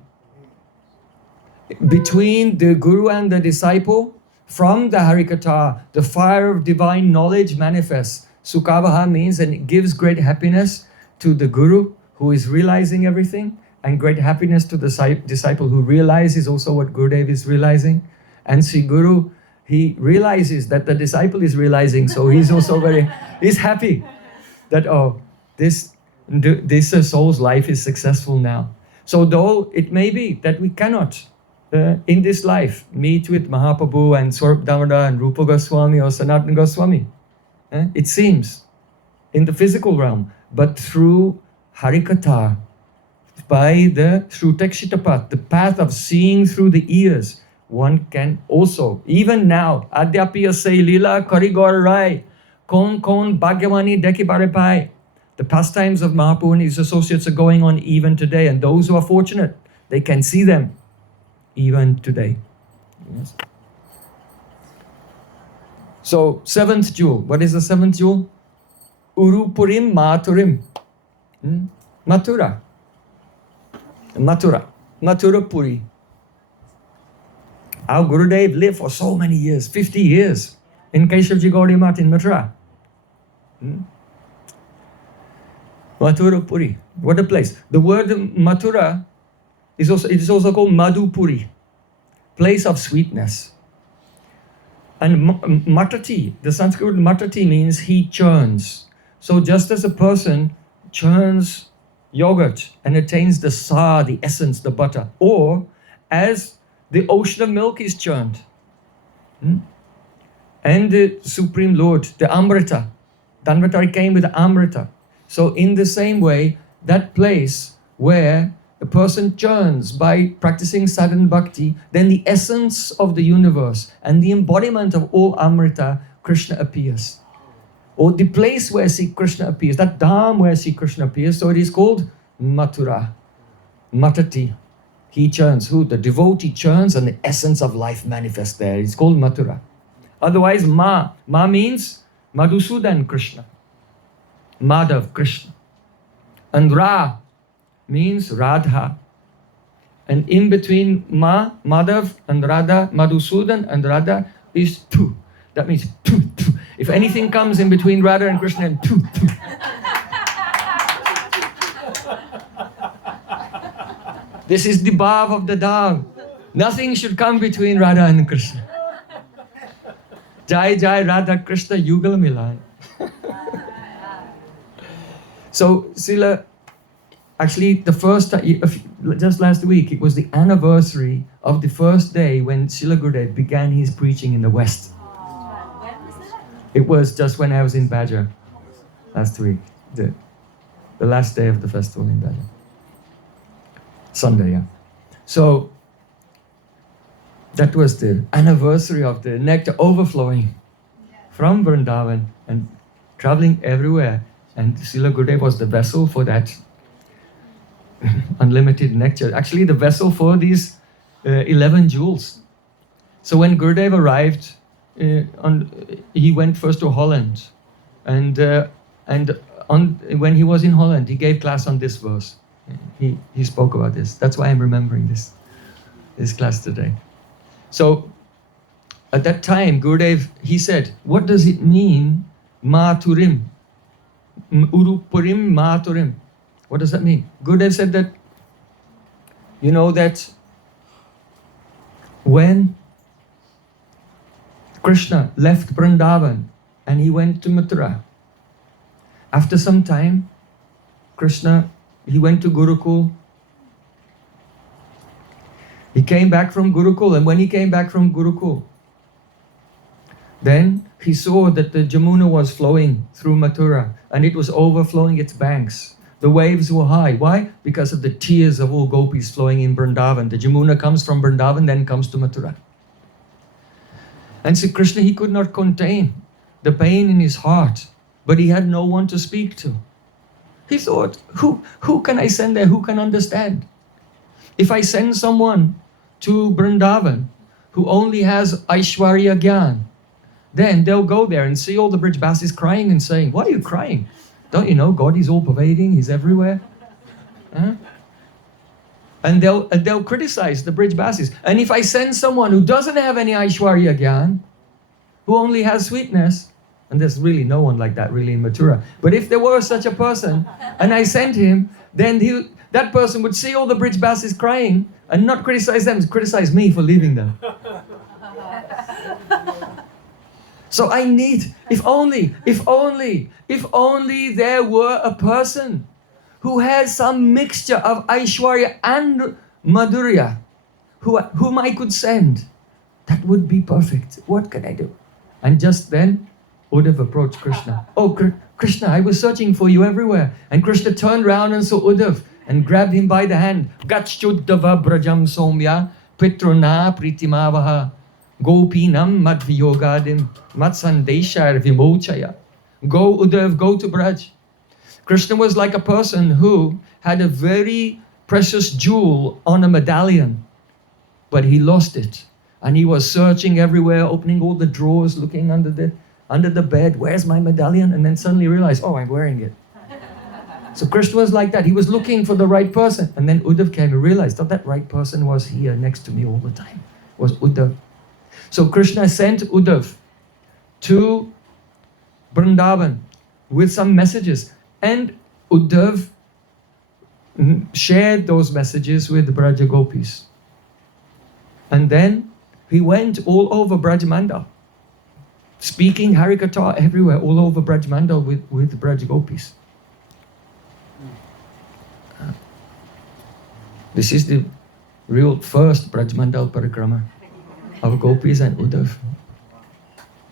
Between the Guru and the disciple, from the Harikatha, the fire of divine knowledge manifests. Sukavaha means, and it gives great happiness to the Guru who is realizing everything, and great happiness to the disciple who realizes also what Gurudev is realizing. And Sri Guru, he realizes that the disciple is realizing, so he's also he's happy that, oh, this soul's life is successful now. So though it may be that we cannot in this life meet with Mahaprabhu and Swarup Damodar and Rupa Goswami or Sanatana Goswami, it seems, in the physical realm, but through Harikatha, through Tekshitapat, the path of seeing through the ears, one can also, even now, Adyapiya say Lila Karigor Rai, Kon Bhagavani Dekibaripai. The pastimes of Mahaprabhu and his associates are going on even today, and those who are fortunate, they can see them even today. Yes. So, seventh jewel. What is the seventh jewel? Urupurim Maturim. Mathura. Mathura Puri. Our Gurudev lived for so many years, 50 years, in Keshavji Gaudiya Math in Mathura. Mathura Puri. What a place. The word Mathura is also called Madhupuri, place of sweetness. And matati, the Sanskrit word matati means he churns. So just as a person churns yogurt and attains the sa, the essence, the butter, or as the ocean of milk is churned, and the Supreme Lord, the Amrita, Dhanvatari came with Amrita. So in the same way, that place where a person churns by practicing sadhana bhakti, then the essence of the universe and the embodiment of all Amrita, Krishna appears. Or the place where Sri Krishna appears, that dham where Sri Krishna appears, so it is called Mathura, Matati. He churns, who? The devotee churns and the essence of life manifests there. It's called Mathura. Otherwise, Ma means Madhusudan Krishna, Madhav Krishna. And Ra means Radha. And in between Madhav and Radha, Madhusudan and Radha is Tu. That means Tu. If anything comes in between Radha and Krishna, then Tu. This is the bhav of the dham. Nothing should come between Radha and Krishna. Jai Jai Radha Krishna Yugal Milan. So Srila, actually the first time, just last week, it was the anniversary of the first day when Srila Gurudev began his preaching in the West. When was that? It was just when I was in Badger last week, the last day of the festival in Badger. Sunday, yeah. So that was the anniversary of the nectar overflowing from Vrindavan and traveling everywhere. And Srila Gurudev was the vessel for that unlimited nectar. Actually, the vessel for these 11 jewels. So when Gurudev arrived, he went first to Holland. And when he was in Holland, he gave class on this verse. He spoke about this. That's why I'm remembering this class today. So at that time, Gurudev, he said, what does it mean, Maturim? Urupurim Maturim. What does that mean? Gurudev said that, you know, that when Krishna left Vrindavan and he went to Mathura, after some time, he went to Gurukul. He came back from Gurukul, and when he came back from Gurukul, then he saw that the Jamuna was flowing through Mathura, and it was overflowing its banks. The waves were high. Why? Because of the tears of all gopis flowing in Vrindavan. The Jamuna comes from Vrindavan, then comes to Mathura. And Sri Krishna, he could not contain the pain in his heart, but he had no one to speak to. He thought, who can I send there? Who can understand? If I send someone to Vrindavan who only has Aishwarya Gyan, then they'll go there and see all the Brijbasis crying and saying, why are you crying? Don't you know God is all pervading, He's everywhere? Huh? And they'll criticize the Brijbasis. And if I send someone who doesn't have any Aishwarya Gyan, who only has sweetness, and there's really no one like that really in Mathura, but if there were such a person, and I sent him, then that person would see all the Brijbasis crying and not criticize them, criticize me for leaving them. So I need, if only there were a person who has some mixture of Aishwarya and Madhurya, whom I could send, that would be perfect. What can I do? And just then, Uddhav approached Krishna. Oh, Krishna, I was searching for you everywhere. And Krishna turned round and saw Uddhav and grabbed him by the hand. Gachchuddhava brajam somya pitruna pritimavaha gopinam madviyogadim matsandeshar vimochaya Go Uddhav, go to Braj. Krishna was like a person who had a very precious jewel on a medallion, but he lost it. And he was searching everywhere, opening all the drawers, looking under the bed, where's my medallion? And then suddenly realized, oh, I'm wearing it. So Krishna was like that. He was looking for the right person. And then Uddhav came and realized that that right person was here next to me all the time, was Uddhav. So Krishna sent Uddhav to Vrindavan with some messages. And Uddhav shared those messages with the Braja Gopis. And then he went all over Brajmandal, speaking Harikatha everywhere, all over Brajmandal with the Braja Gopis. This is the real first Brajmandal Parikrama of Gopis and Uddhav,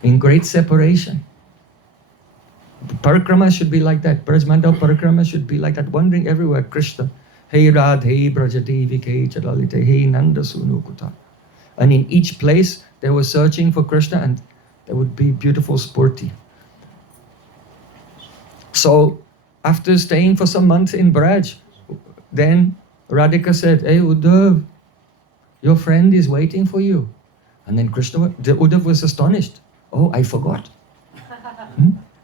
in great separation. The Parikrama should be like that. Brajmandal Parikrama should be like that, wandering everywhere. Krishna, Hey Radhe Brajadevi Ke Chalalite, Hey Nanda Sunukuta. And in each place, they were searching for Krishna, and there would be beautiful spurti. So, after staying for some months in Braj, then Radhika said, hey Uddhav, your friend is waiting for you. And then Uddhav was astonished. Oh, I forgot.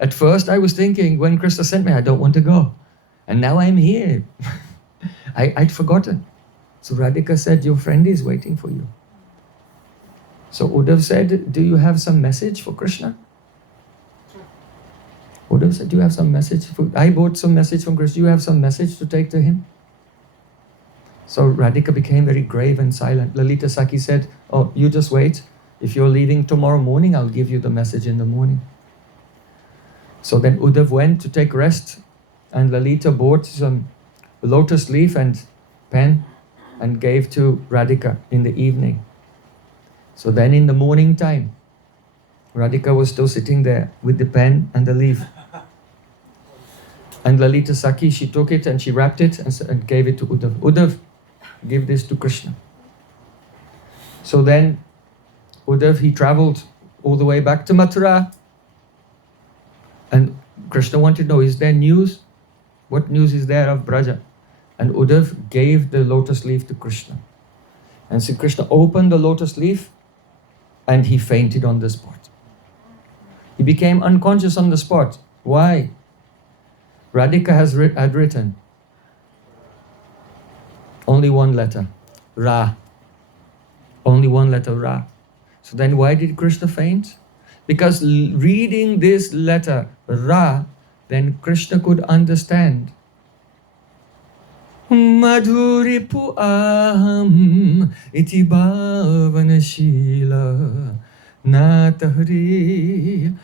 At first I was thinking, when Krishna sent me, I don't want to go. And now I'm here. I'd forgotten. So Radhika said, your friend is waiting for you. So Uddhav said, do you have some message for Krishna? Uddhav said, do you have some message? I brought some message from Krishna. Do you have some message to take to him? So Radhika became very grave and silent. Lalita Sakhi said, oh, you just wait. If you're leaving tomorrow morning, I'll give you the message in the morning. So then Uddhav went to take rest, and Lalita bought some lotus leaf and pen and gave to Radhika in the evening. So then in the morning time, Radhika was still sitting there with the pen and the leaf. And Lalita Sakhi, she took it and she wrapped it and gave it to Uddhav. Uddhav, give this to Krishna. So then Uddhav, he traveled all the way back to Mathura. And Krishna wanted to know, is there news? What news is there of Braja? And Uddhav gave the lotus leaf to Krishna. And so Krishna opened the lotus leaf and he fainted on the spot. He became unconscious on the spot. Why? Radhika had written only one letter, Ra. Only one letter, Ra. So then why did Krishna faint? Because reading this letter, Ra, then Krishna could understand. Madhuripu aham iti bhavana shila natahri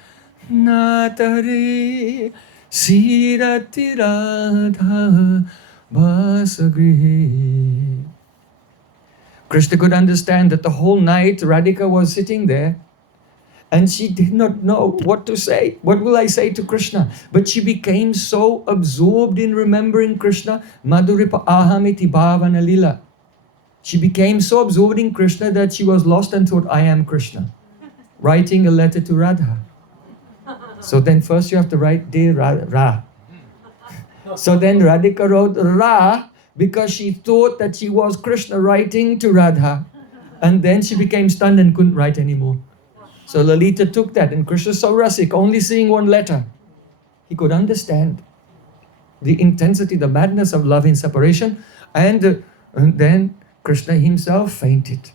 sirati radha vasagrihi. Krishna could understand that the whole night Radhika was sitting there and she did not know what to say. What will I say to Krishna? But she became so absorbed in remembering Krishna. Madhuripa ahamiti bhavana lila. She became so absorbed in Krishna that she was lost and thought, I am Krishna. Writing a letter to Radha. So then first you have to write Dear Ra. So then Radhika wrote Ra because she thought that she was Krishna writing to Radha. And then she became stunned and couldn't write anymore. So Lalita took that, and Krishna so rasik, only seeing one letter, he could understand the intensity, the madness of love in separation, and then Krishna himself fainted.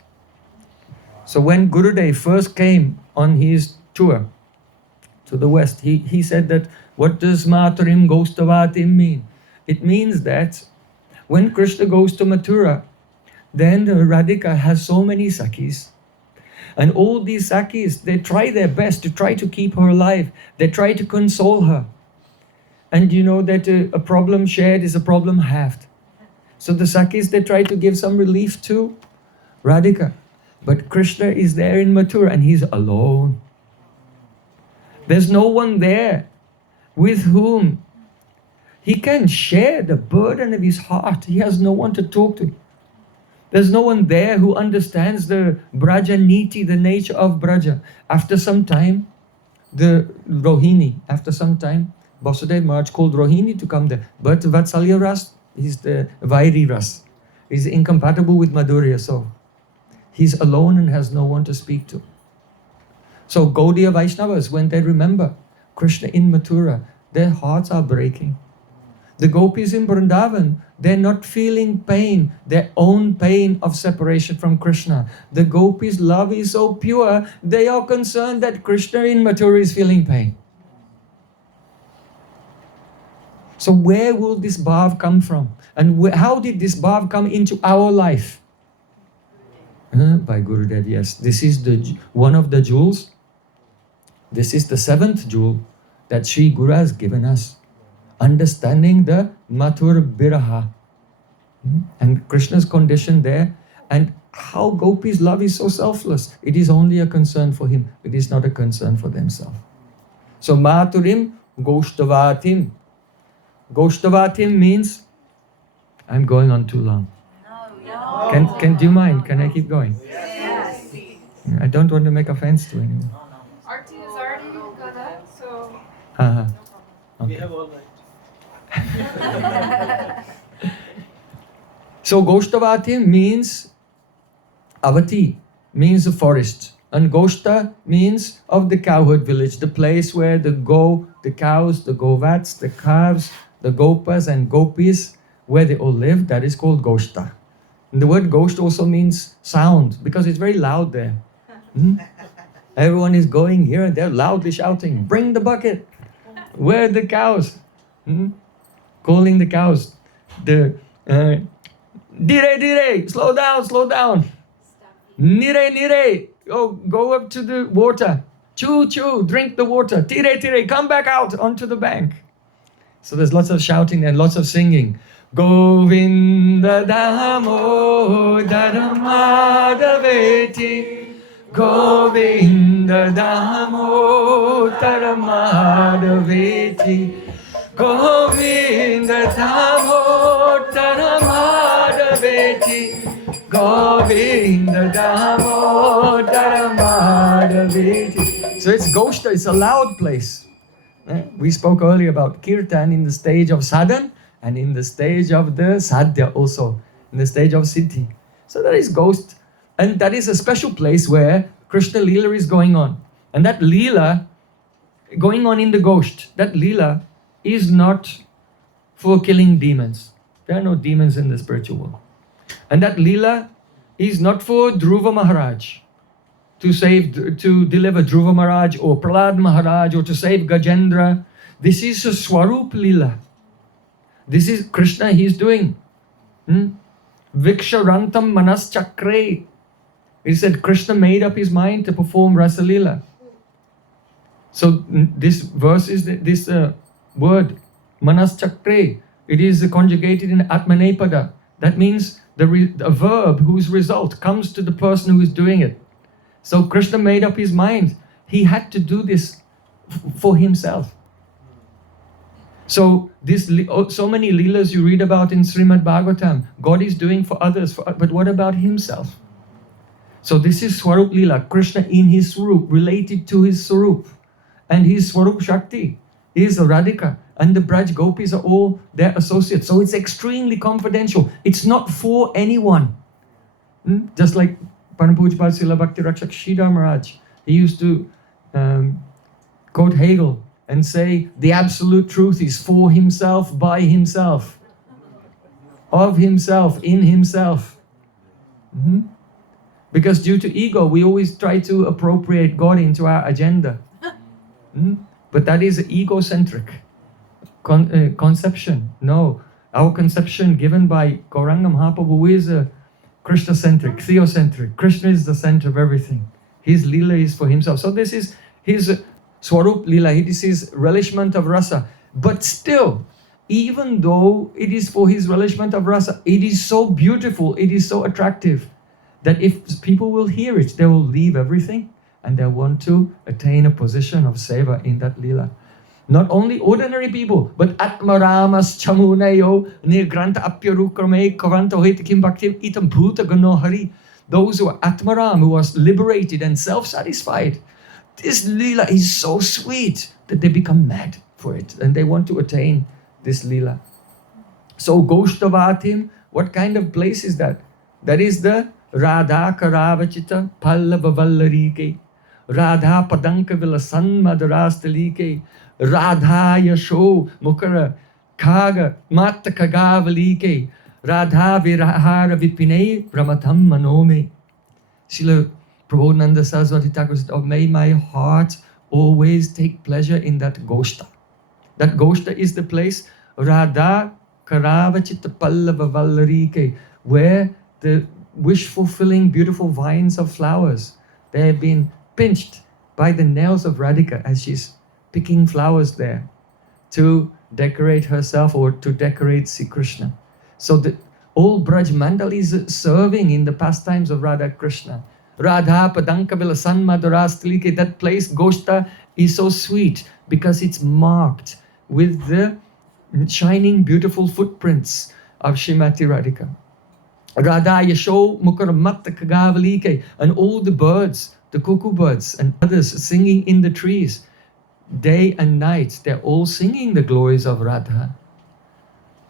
So when Gurudev first came on his tour to the West, he said that, what does Matarim Gostavatim mean? It means that when Krishna goes to Mathura, then Radhika has so many Sakhis. And all these Sakhis, they try their best to try to keep her alive. They try to console her. And you know that a problem shared is a problem halved. So the Sakhis, they try to give some relief to Radhika. But Krishna is there in Mathura and he's alone. There's no one there with whom he can share the burden of his heart. He has no one to talk to. There's no one there who understands the Braja Niti, the nature of Braja. After some time, the Rohini. After some time, Vasudev Maharaj called Rohini to come there. But Vatsalya Ras is the Vairi Ras. He's incompatible with Madhurya, so he's alone and has no one to speak to. So Gaudiya Vaishnavas, when they remember Krishna in Mathura, their hearts are breaking. The gopis in Vrindavan, they're not feeling pain, their own pain of separation from Krishna. The gopis' love is so pure, they are concerned that Krishna in Mathura is feeling pain. So where will this bhav come from? And how did this bhav come into our life? By Gurudev, yes. This is one of the jewels. This is the 7th jewel that Sri Guru has given us. Understanding the Mathur Biraha and Krishna's condition there, and how gopis' love is so selfless. It is only a concern for him. It is not a concern for themselves. So Mathurim Goshtavatim. Goshtavatim means, I'm going on too long. Do you mind? Can I keep going? Yes. I don't want to make offense to anyone. Arti is already in katha, so Okay. We have all night. So Goshtavatim means Avati, means the forest. And Goshta means of the cowherd village, the place where the cows, the govats, the calves, the gopas and gopis, where they all live, that is called Goshta. And the word Gosht also means sound, because it's very loud there. Everyone is going here and they're loudly shouting, bring the bucket. Where are the cows? Calling the cows. Dire, slow down. Nire, go up to the water. Chew, drink the water. Tire, come back out onto the bank. So there's lots of shouting and lots of singing. Govinda Damodara Madhaveti, Govinda Damodara Madhaveti, Govinda Damodara Madhaveti, Govinda Damodara Madhaveti. So it's Goshta, it's a loud place. We spoke earlier about Kirtan in the stage of sadhan and in the stage of the sadhya also, in the stage of siddhi. So that is Ghost, and that is a special place where Krishna Leela is going on. And that Leela going on in the Ghost, that Leela is not for killing demons. There are no demons in the spiritual world. And that Leela is not for Dhruva Maharaj, to deliver Dhruva Maharaj or Prahlad Maharaj or to save Gajendra. This is a Swarup Leela. This is Krishna, he's doing. Viksharantam Manas Chakre. He said Krishna made up his mind to perform Rasa Leela. So this verse is this word, Manas Chakre. It is conjugated in Atmanepada. That means a verb whose result comes to the person who is doing it. So Krishna made up his mind. He had to do this for himself. So so many leelas you read about in Srimad Bhagavatam, God is doing for others, but what about himself? So this is Swarup Leela, Krishna in his Swarup, related to his Swarup. And his Swarup Shakti is Radhika. And the Braj Gopis are all their associates. So it's extremely confidential. It's not for anyone. Just like Parampuj Srila Bhakti Rakshak Sridhar Maharaj, he used to quote Hegel and say, the absolute truth is for himself, by himself, of himself, in himself. Because due to ego, we always try to appropriate God into our agenda. But that is egocentric conception. No, our conception given by Gauranga Mahaprabhu is Krishna-centric, theocentric. Krishna is the center of everything. His Leela is for himself. So this is his Swarup Leela. This is relishment of rasa. But still, even though it is for his relishment of rasa, it is so beautiful, it is so attractive, that if people will hear it, they will leave everything and they want to attain a position of seva in that Leela. Not only ordinary people, but Atmaramas Chamunayo Nirgranta Apyarukrame Kavanto Hetikim Bhaktim Itam Bhuta Gano Hari. Those who are Atmaram, who are liberated and self-satisfied, this Leela is so sweet that they become mad for it and they want to attain this Leela. So Goshtavatim, what kind of place is that? That is the Radha Karavachita Pallava Vallarike, Radha Padanka Vilasan Madarastalike, Radha Yasho Mukara Kaga Mata Kagavalike, Radha Virahara Vipine Ramatam Manome. Srila Prabodhananda Saraswati Thakur said, oh, may my heart always take pleasure in that Goshta. That Goshta is the place, Radha Karavachita Pallava Vallarike, where the wish-fulfilling beautiful vines of flowers, they have been pinched by the nails of Radhika as she's picking flowers there to decorate herself or to decorate Sri Krishna. So the all Braj Mandal is serving in the pastimes of Radha Krishna. Radha Padanka Vilasan Madhurastalike, that place, Goshta, is so sweet because it's marked with the shining beautiful footprints of Srimati Radhika. Radha Yasho Mukaramatta Kagavalike, and all the birds, the cuckoo birds and others singing in the trees, day and night, they're all singing the glories of Radha.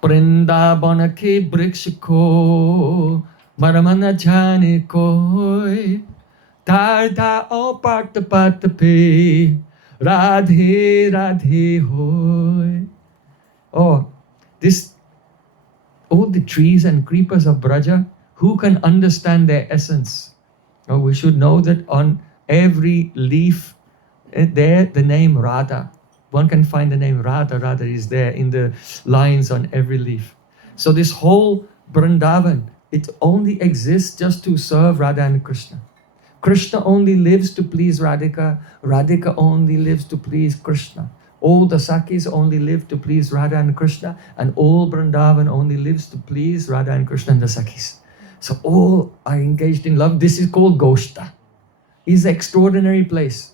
Vrindavana ke vriksha ko maramana jane koi tarda o partapata pe radhe radhe hoy. Oh, this, all the trees and creepers of Braja, who can understand their essence? Oh, we should know that on every leaf there the name Radha. One can find the name Radha. Radha is there in the lines on every leaf. So this whole Vrindavan, it only exists just to serve Radha and Krishna. Krishna only lives to please Radhika. Radhika only lives to please Krishna. All the Sakis only live to please Radha and Krishna, and all Vrindavan only lives to please Radha and Krishna and the Sakis. So all are engaged in love. This is called Goshta. It's an extraordinary place.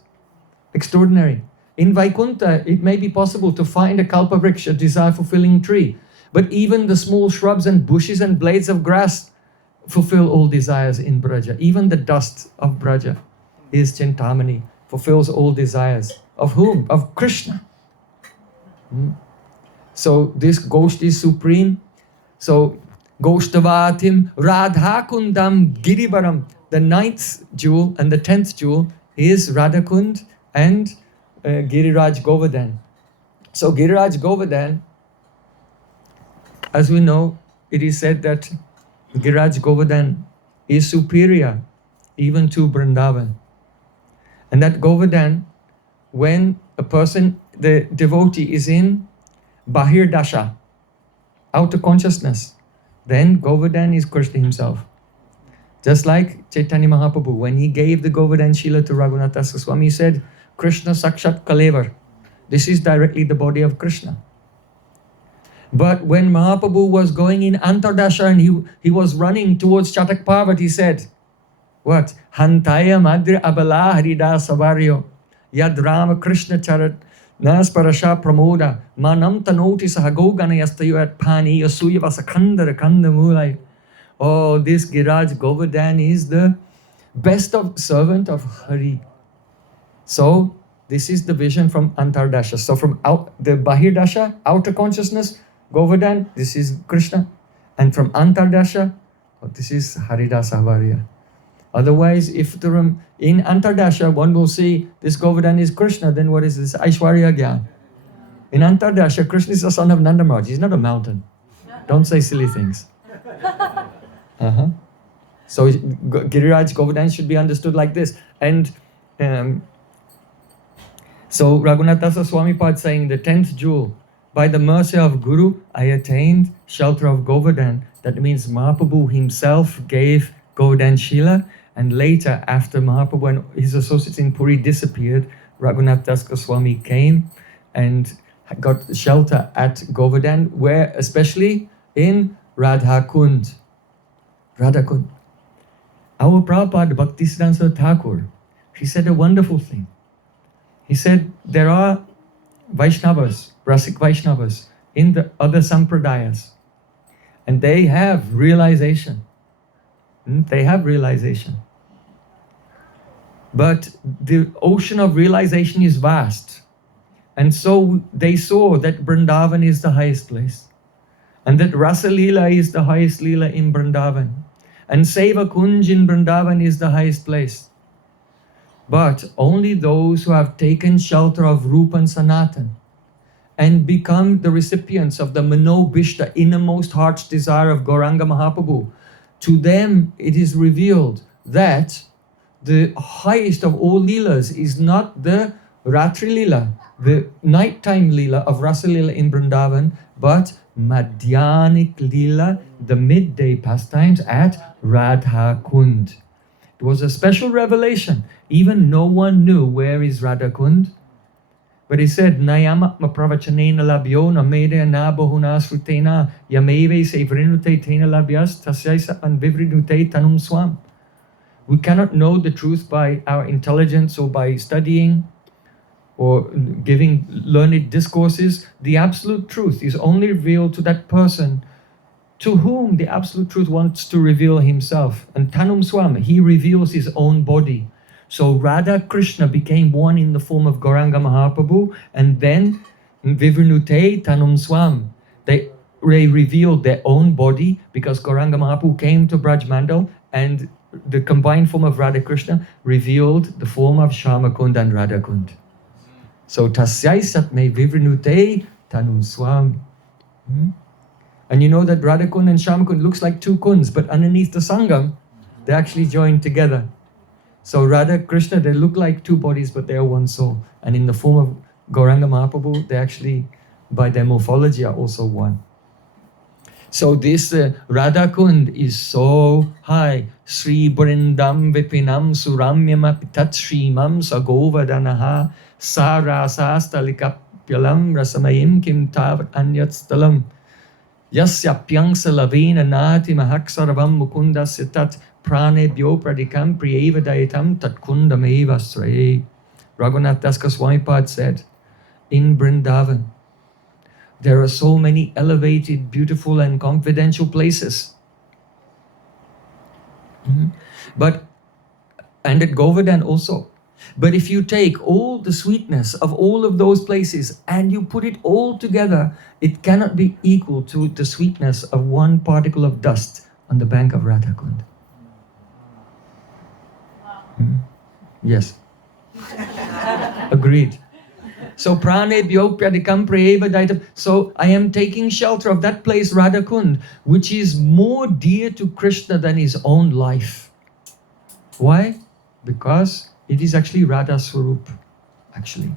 Extraordinary. In Vaikuntha, it may be possible to find a kalpavriksha, desire-fulfilling tree. But even the small shrubs and bushes and blades of grass fulfill all desires in Braja. Even the dust of Braja is Chintamani, fulfills all desires. Of whom? Of Krishna. So this Gosht is supreme. So Goshtavatim Radhakundam Girivaram. The 9th jewel and the 10th jewel is Radhakund and Giriraj Govardhan. So Giriraj Govardhan, as we know, it is said that Giriraj Govardhan is superior even to Vrindavan. And that Govardhan, when a person, the devotee is in Bahir Dasha, outer consciousness, then Govardhan is Krishna himself. Just like Chaitanya Mahaprabhu, when he gave the Govardhan Shila to Raghunath Das Goswami, he said, Krishna Sakshat Kalevar. This is directly the body of Krishna. But when Mahaprabhu was going in Antardasha and he was running towards Chatak Parvat, he said, what? Hantaya Madhya Abala Harida Savaryo Yad Rama Krishna Charat Nas Parasha Pramoda Manam Tanoti Sahagogana Yastayu at Pani Yasuya Vasakandara Kanda Mulai. Oh, this Giraj Govardhan is the best of servant of Hari. So this is the vision from Antardasha. So from the Bahir Dasha, outer consciousness, Govardhan, this is Krishna. And from Antardasha, oh, this is Haridasa Havarya. Otherwise, if in Antardasha one will see this Govardhan is Krishna, then what is this? Aishwarya Gyan. In Antardasha, Krishna is the son of Nanda Maharaj. He's not a mountain. Don't say silly things. So Giriraj Govardhan should be understood like this. And so Raghunath Das Swami Pad saying the 10th jewel, by the mercy of Guru, I attained shelter of Govardhan. That means Mahaprabhu himself gave Govardhan Shila, and later after Mahaprabhu and his associates in Puri disappeared, Raghunath Das Goswami came and got shelter at Govardhan, where especially in Radha Kund. Radha Kund. Our Prabhupada Bhaktisiddhanta Thakur, he said a wonderful thing. He said there are Vaishnavas, Rasik Vaishnavas in the other Sampradayas, and they have realization. They have realization. But the ocean of realization is vast. And so they saw that Vrindavan is the highest place. And that Rasa Leela is the highest Leela in Vrindavan. And Seva Kunj in Vrindavan is the highest place. But only those who have taken shelter of Rupa and Sanatan and become the recipients of the Manobhishta, innermost heart's desire of Gauranga Mahaprabhu, to them it is revealed that the highest of all Leelas is not the Ratri Leela, the nighttime Leela of Rasa Leela in Vrindavan, but Madhyanik Leela, the midday pastimes at Radha Kund. It was a special revelation. Even no one knew where is Radha Kund. But he said, Nayamatma pravachanena labyo namede na bahuna srutena yameve se vrinute tena labyas tasyaisa anvivrinute tanum swam. We cannot know the truth by our intelligence or by studying or giving learned discourses. The absolute truth is only revealed to that person to whom the absolute truth wants to reveal himself. And Tanum Swam, he reveals his own body. So Radha Krishna became one in the form of Gauranga Mahaprabhu, and then Vivrinute Tanum Swam. They revealed their own body because Gauranga Mahaprabhu came to Braj Mandal, and the combined form of Radha Krishna revealed the form of Shyamakund and Radhakund. So Tasyai Satme Vivrinute Tanum Swam. And you know that Radhakund and Shyamakund looks like two kunds, but underneath the Sangam, they're actually joined together. So Radha Krishna, they look like two bodies, but they are one soul. And in the form of Gauranga Mahaprabhu, they actually, by their morphology, are also one. So this Radha Kund is so high. Sri Brindam Vipinam Suramyam Apitat Srimam Sagovadanaha Sarasastalikapialam Rasamayim Kim Tavat Anyat Stalam Yasya Pyangsa Lavina Nati Mahaksaravam Mukunda Sitat Prane Byo Pradikam Priyeva Dayatam Tatkundameva Sraye. Raghunath Das Goswami Pad said, in Vrindavan, there are so many elevated, beautiful and confidential places. But, and at Govardhan also. But if you take all the sweetness of all of those places and you put it all together, it cannot be equal to the sweetness of one particle of dust on the bank of Radhakund. Yes. Agreed. So prane bhyopyadikam prayeva daitam. So I am taking shelter of that place, Radhakund, which is more dear to Krishna than his own life. Why? Because it is actually Radha Swarup, actually.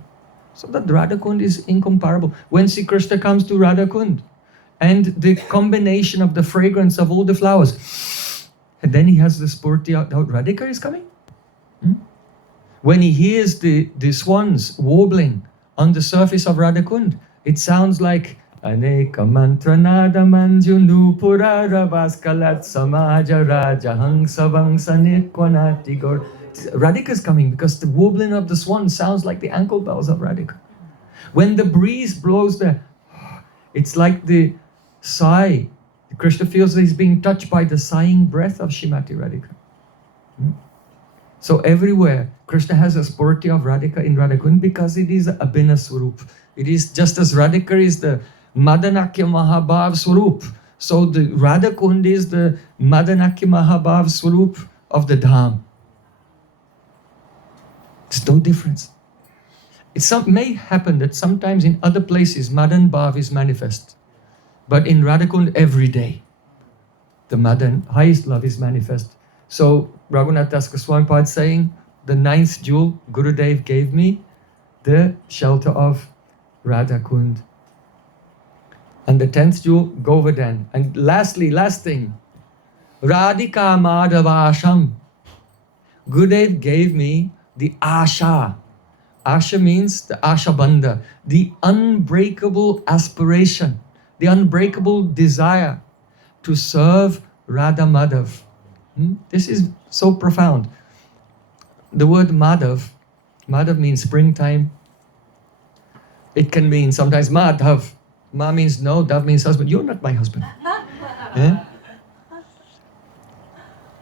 So that Radhakund is incomparable. When Sri Krishna comes to Radhakund, and the combination of the fragrance of all the flowers, and then he has the spurti out, Radhika is coming. When he hears the swans warbling on the surface of Radhakund, it sounds like Aneka mantra nada manjunu purara vaskalat samaja raja hangsa vangsa nikwanati gor. Radhika is coming because the warbling of the swan sounds like the ankle bells of Radhika. When the breeze blows there, it's like the sigh. Krishna feels that he's being touched by the sighing breath of Shrimati Radhika. So everywhere, Krishna has a spurti of Radhika in Radhakund because it is Abhina Swarup. It is just as Radhika is the Madanakya Mahabhav Swarup. So the Radhakund is the Madanakya Mahabhav Swarup of the Dham. There's no difference. It may happen that sometimes in other places Madan Bhav is manifest. But in Radhakund every day, the Madan, highest love is manifest. So Raghunath Das Goswami Pad saying, the 9th jewel Gurudev gave me, the shelter of Radhakund. And the 10th jewel, Govardhan. And lastly, last thing, Radhika Madhavasham. Gurudev gave me the Asha. Asha means the Asha Bandha, the unbreakable aspiration, the unbreakable desire to serve Radha Madhav. This is so profound. The word Madhav means springtime. It can mean sometimes Madhav. Ma means no, Dav means husband. You're not my husband. Yeah?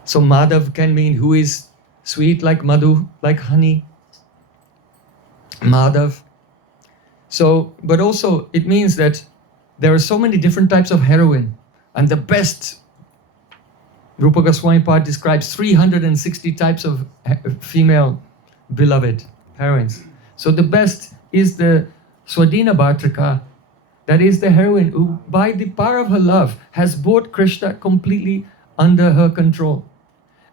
So Madhav can mean who is sweet like madhu, like honey, madhav. So, but also it means that there are so many different types of heroine, and the best, Rupa Goswami Pad describes 360 types of female beloved heroines. So the best is the Swadina Bhatrika, that is the heroine who, by the power of her love, has brought Krishna completely under her control.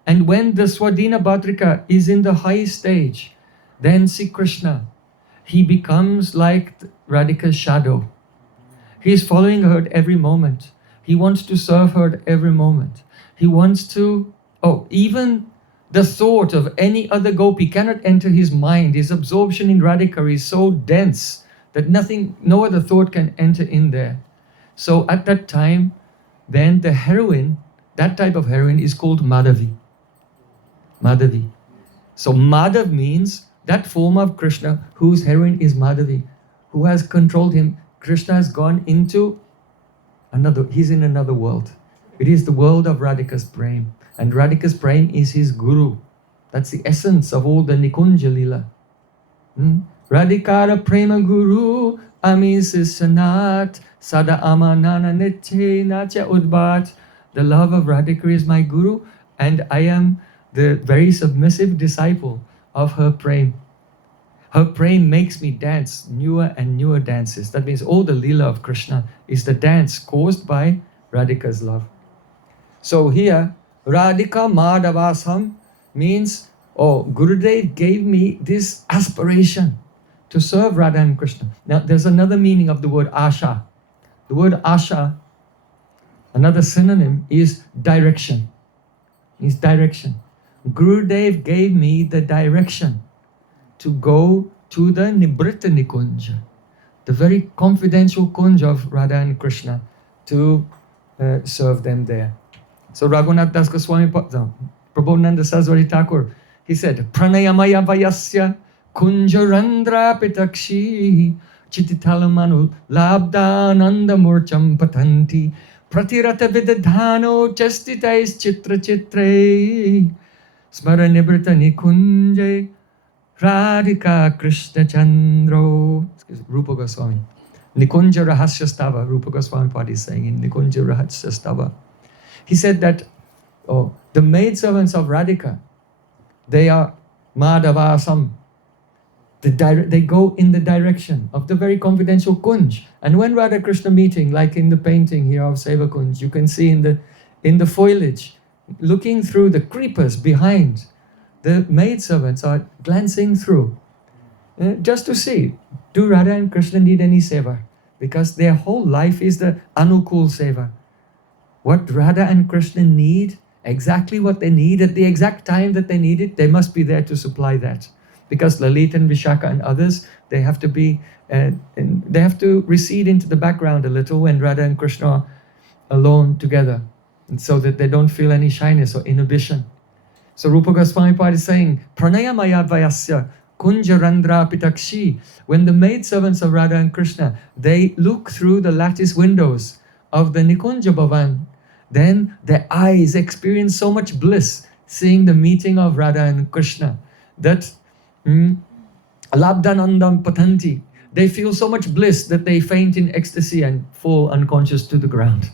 And when the Swadina Bhatrika is in the high stage, then see Krishna, he becomes like Radhika's shadow. He is following her at every moment. He wants to serve her at every moment. He wants to, even the thought of any other gopi cannot enter his mind. His absorption in Radhika is so dense that no other thought can enter in there. So at that time, then the heroine, that type of heroine is called Madhavi. Madhavi. So Madhav means that form of Krishna whose heroine is Madhavi, who has controlled him. Krishna has gone into he's in another world. It is the world of Radhika's Prem. And Radhika's Prem is his guru. That's the essence of all the Nikunja Lila. Radhikara Prema Guru Amisishanat Sada Amanana Nitye Nacha Udbat. The love of Radhika is my guru, and I am the very submissive disciple of her Prem. Her Prem makes me dance newer and newer dances. That means all the Leela of Krishna is the dance caused by Radhika's love. So here, Radhika Madhavasam means, Gurudev gave me this aspiration to serve Radha and Krishna. Now, there's another meaning of the word asha. The word asha, another synonym, is direction. Is direction. Gurudev gave me the direction to go to the Nibrita Nikunja, the very confidential kunja of Radha and Krishna, to serve them there. So Raghunath Das Goswami, Prabodhananda Saraswati Thakur, he said, Pranayamaya Vayasya Kunjarandra Pitakshi Chititalamanu Labdananda Murcham Patanti Pratirata Vidadhano Chastitais Chitra Chitre Smaranibrita Nikunje Radhika Krishna Chandro. Rupa Goswami. Nikunja Rahasya Stava. Rupa Goswami Pad is saying in Nikunja Rahasya Stava. He said that the maidservants of Radhika, they are Madhavasam. They go in the direction of the very confidential kunj. And when Radha Krishna meeting, like in the painting here of Seva Kunj, you can see in the foliage, looking through the creepers behind, the maidservants are glancing through just to see, do Radha and Krishna need any seva? Because their whole life is the Anukul seva. What Radha and Krishna need, exactly what they need at the exact time that they need it, they must be there to supply that. Because Lalit and Vishaka and others, they have to be, they have to recede into the background a little when Radha and Krishna are alone together, and so that they don't feel any shyness or inhibition. So Rupa Goswami Pad is saying, Pranayamaya Vayasya Kunjarandra Pitakshi. When the maidservants of Radha and Krishna, they look through the lattice windows of the Nikunja Bhavan, then their eyes experience so much bliss seeing the meeting of Radha and Krishna that Labdanandam Patanti, they feel so much bliss that they faint in ecstasy and fall unconscious to the ground.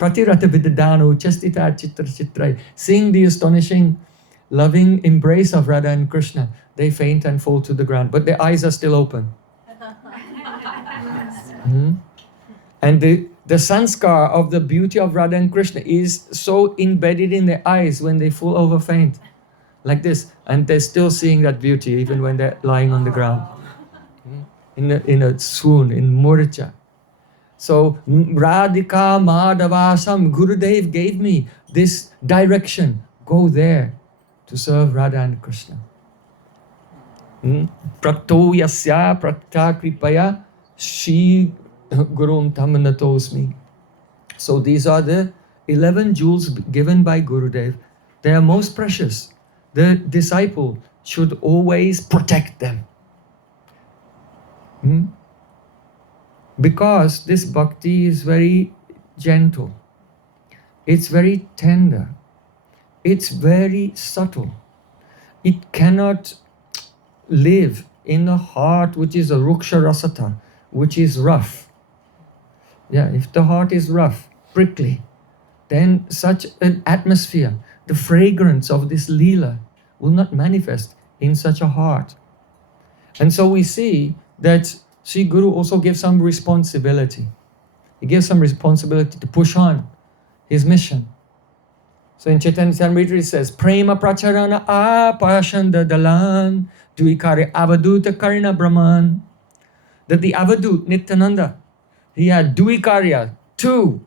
Pratirata Vidadano Chastita Chitra Chitrai. Seeing the astonishing, loving embrace of Radha and Krishna, they faint and fall to the ground, but their eyes are still open. And the sanskar of the beauty of Radha and Krishna is so embedded in their eyes when they fall over faint, like this, and they're still seeing that beauty even when they're lying on the ground, in a swoon, in murcha. So Radhika Madhavasam, Gurudev gave me this direction. Go there to serve Radha and Krishna. Prakto yasya prakta kripaya Shri Gurum Tamanatosmi. So these are the 11 jewels given by Gurudev. They are most precious. The disciple should always protect them. Because this bhakti is very gentle. It's very tender. It's very subtle. It cannot live in a heart which is a ruksha rasata, which is rough. Yeah, if the heart is rough, prickly, then such an atmosphere, the fragrance of this lila will not manifest in such a heart. And so we see that Sri Guru also gives some responsibility. He gives some responsibility to push on his mission. So in Chaitanya Charitamrita it says, Prema pracharana apashanda dalan duikare avaduta karina brahman. That the avadut, Nityananda, he had duikarya, two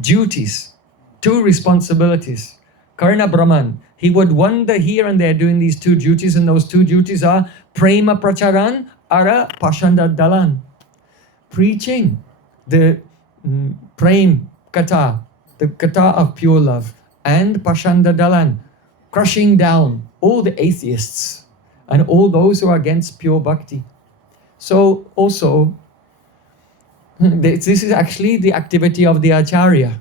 duties, two responsibilities. Karna Brahman, he would wander here and there doing these two duties, and those two duties are Prema Pracharan, Ara Pashanda Dalan. Preaching the Prem Katha, the Katha of pure love, and Pashanda Dalan, crushing down all the atheists and all those who are against pure bhakti. So also, this is actually the activity of the Acharya.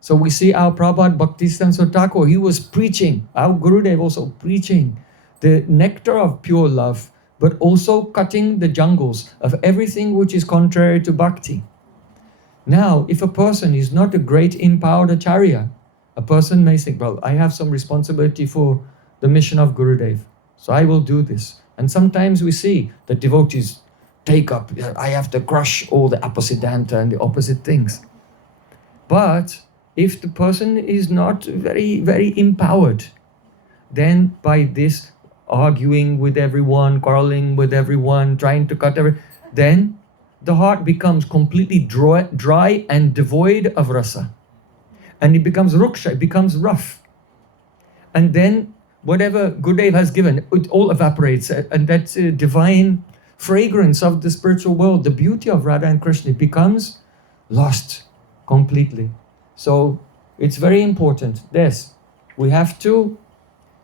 So we see our Prabhupada Bhaktisiddhanta Thakur, he was preaching, our Gurudev also preaching the nectar of pure love, but also cutting the jungles of everything which is contrary to bhakti. Now, if a person is not a great empowered Acharya, a person may think, well, I have some responsibility for the mission of Gurudev, so I will do this. And sometimes we see that devotees take up, I have to crush all the apasiddhanta and the opposite things. But if the person is not very, very empowered, then by this arguing with everyone, quarreling with everyone, trying to cut then the heart becomes completely dry and devoid of rasa. And it becomes ruksha, it becomes rough. And then whatever Gurudev has given, it all evaporates. And that divine fragrance of the spiritual world, the beauty of Radha and Krishna, becomes lost completely. So it's very important. Yes, we have to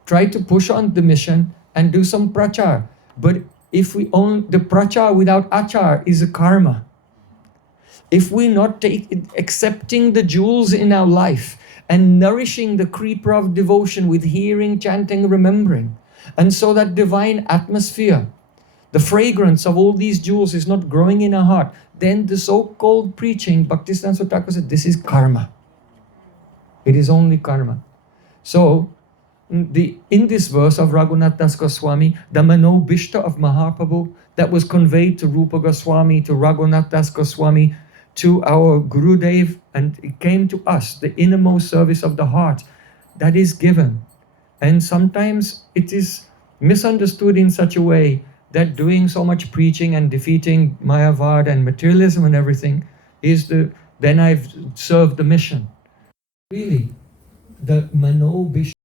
try to push on the mission and do some prachar. But if we own the prachar without achar is a karma. If we're not accepting the jewels in our life and nourishing the creeper of devotion with hearing, chanting, remembering, and so that divine atmosphere, the fragrance of all these jewels is not growing in our heart, then the so-called preaching, Bhaktisiddhanta Thakur said, this is karma. It is only karma. So, in this verse of Raghunath Das Goswami, the Manobishta of Mahaprabhu that was conveyed to Rupa Goswami, to Raghunath Das Goswami, to our Gurudev, and it came to us, the innermost service of the heart, that is given. And sometimes it is misunderstood in such a way that doing so much preaching and defeating Mayavad and materialism and everything is then I've served the mission. Really, the Manobishta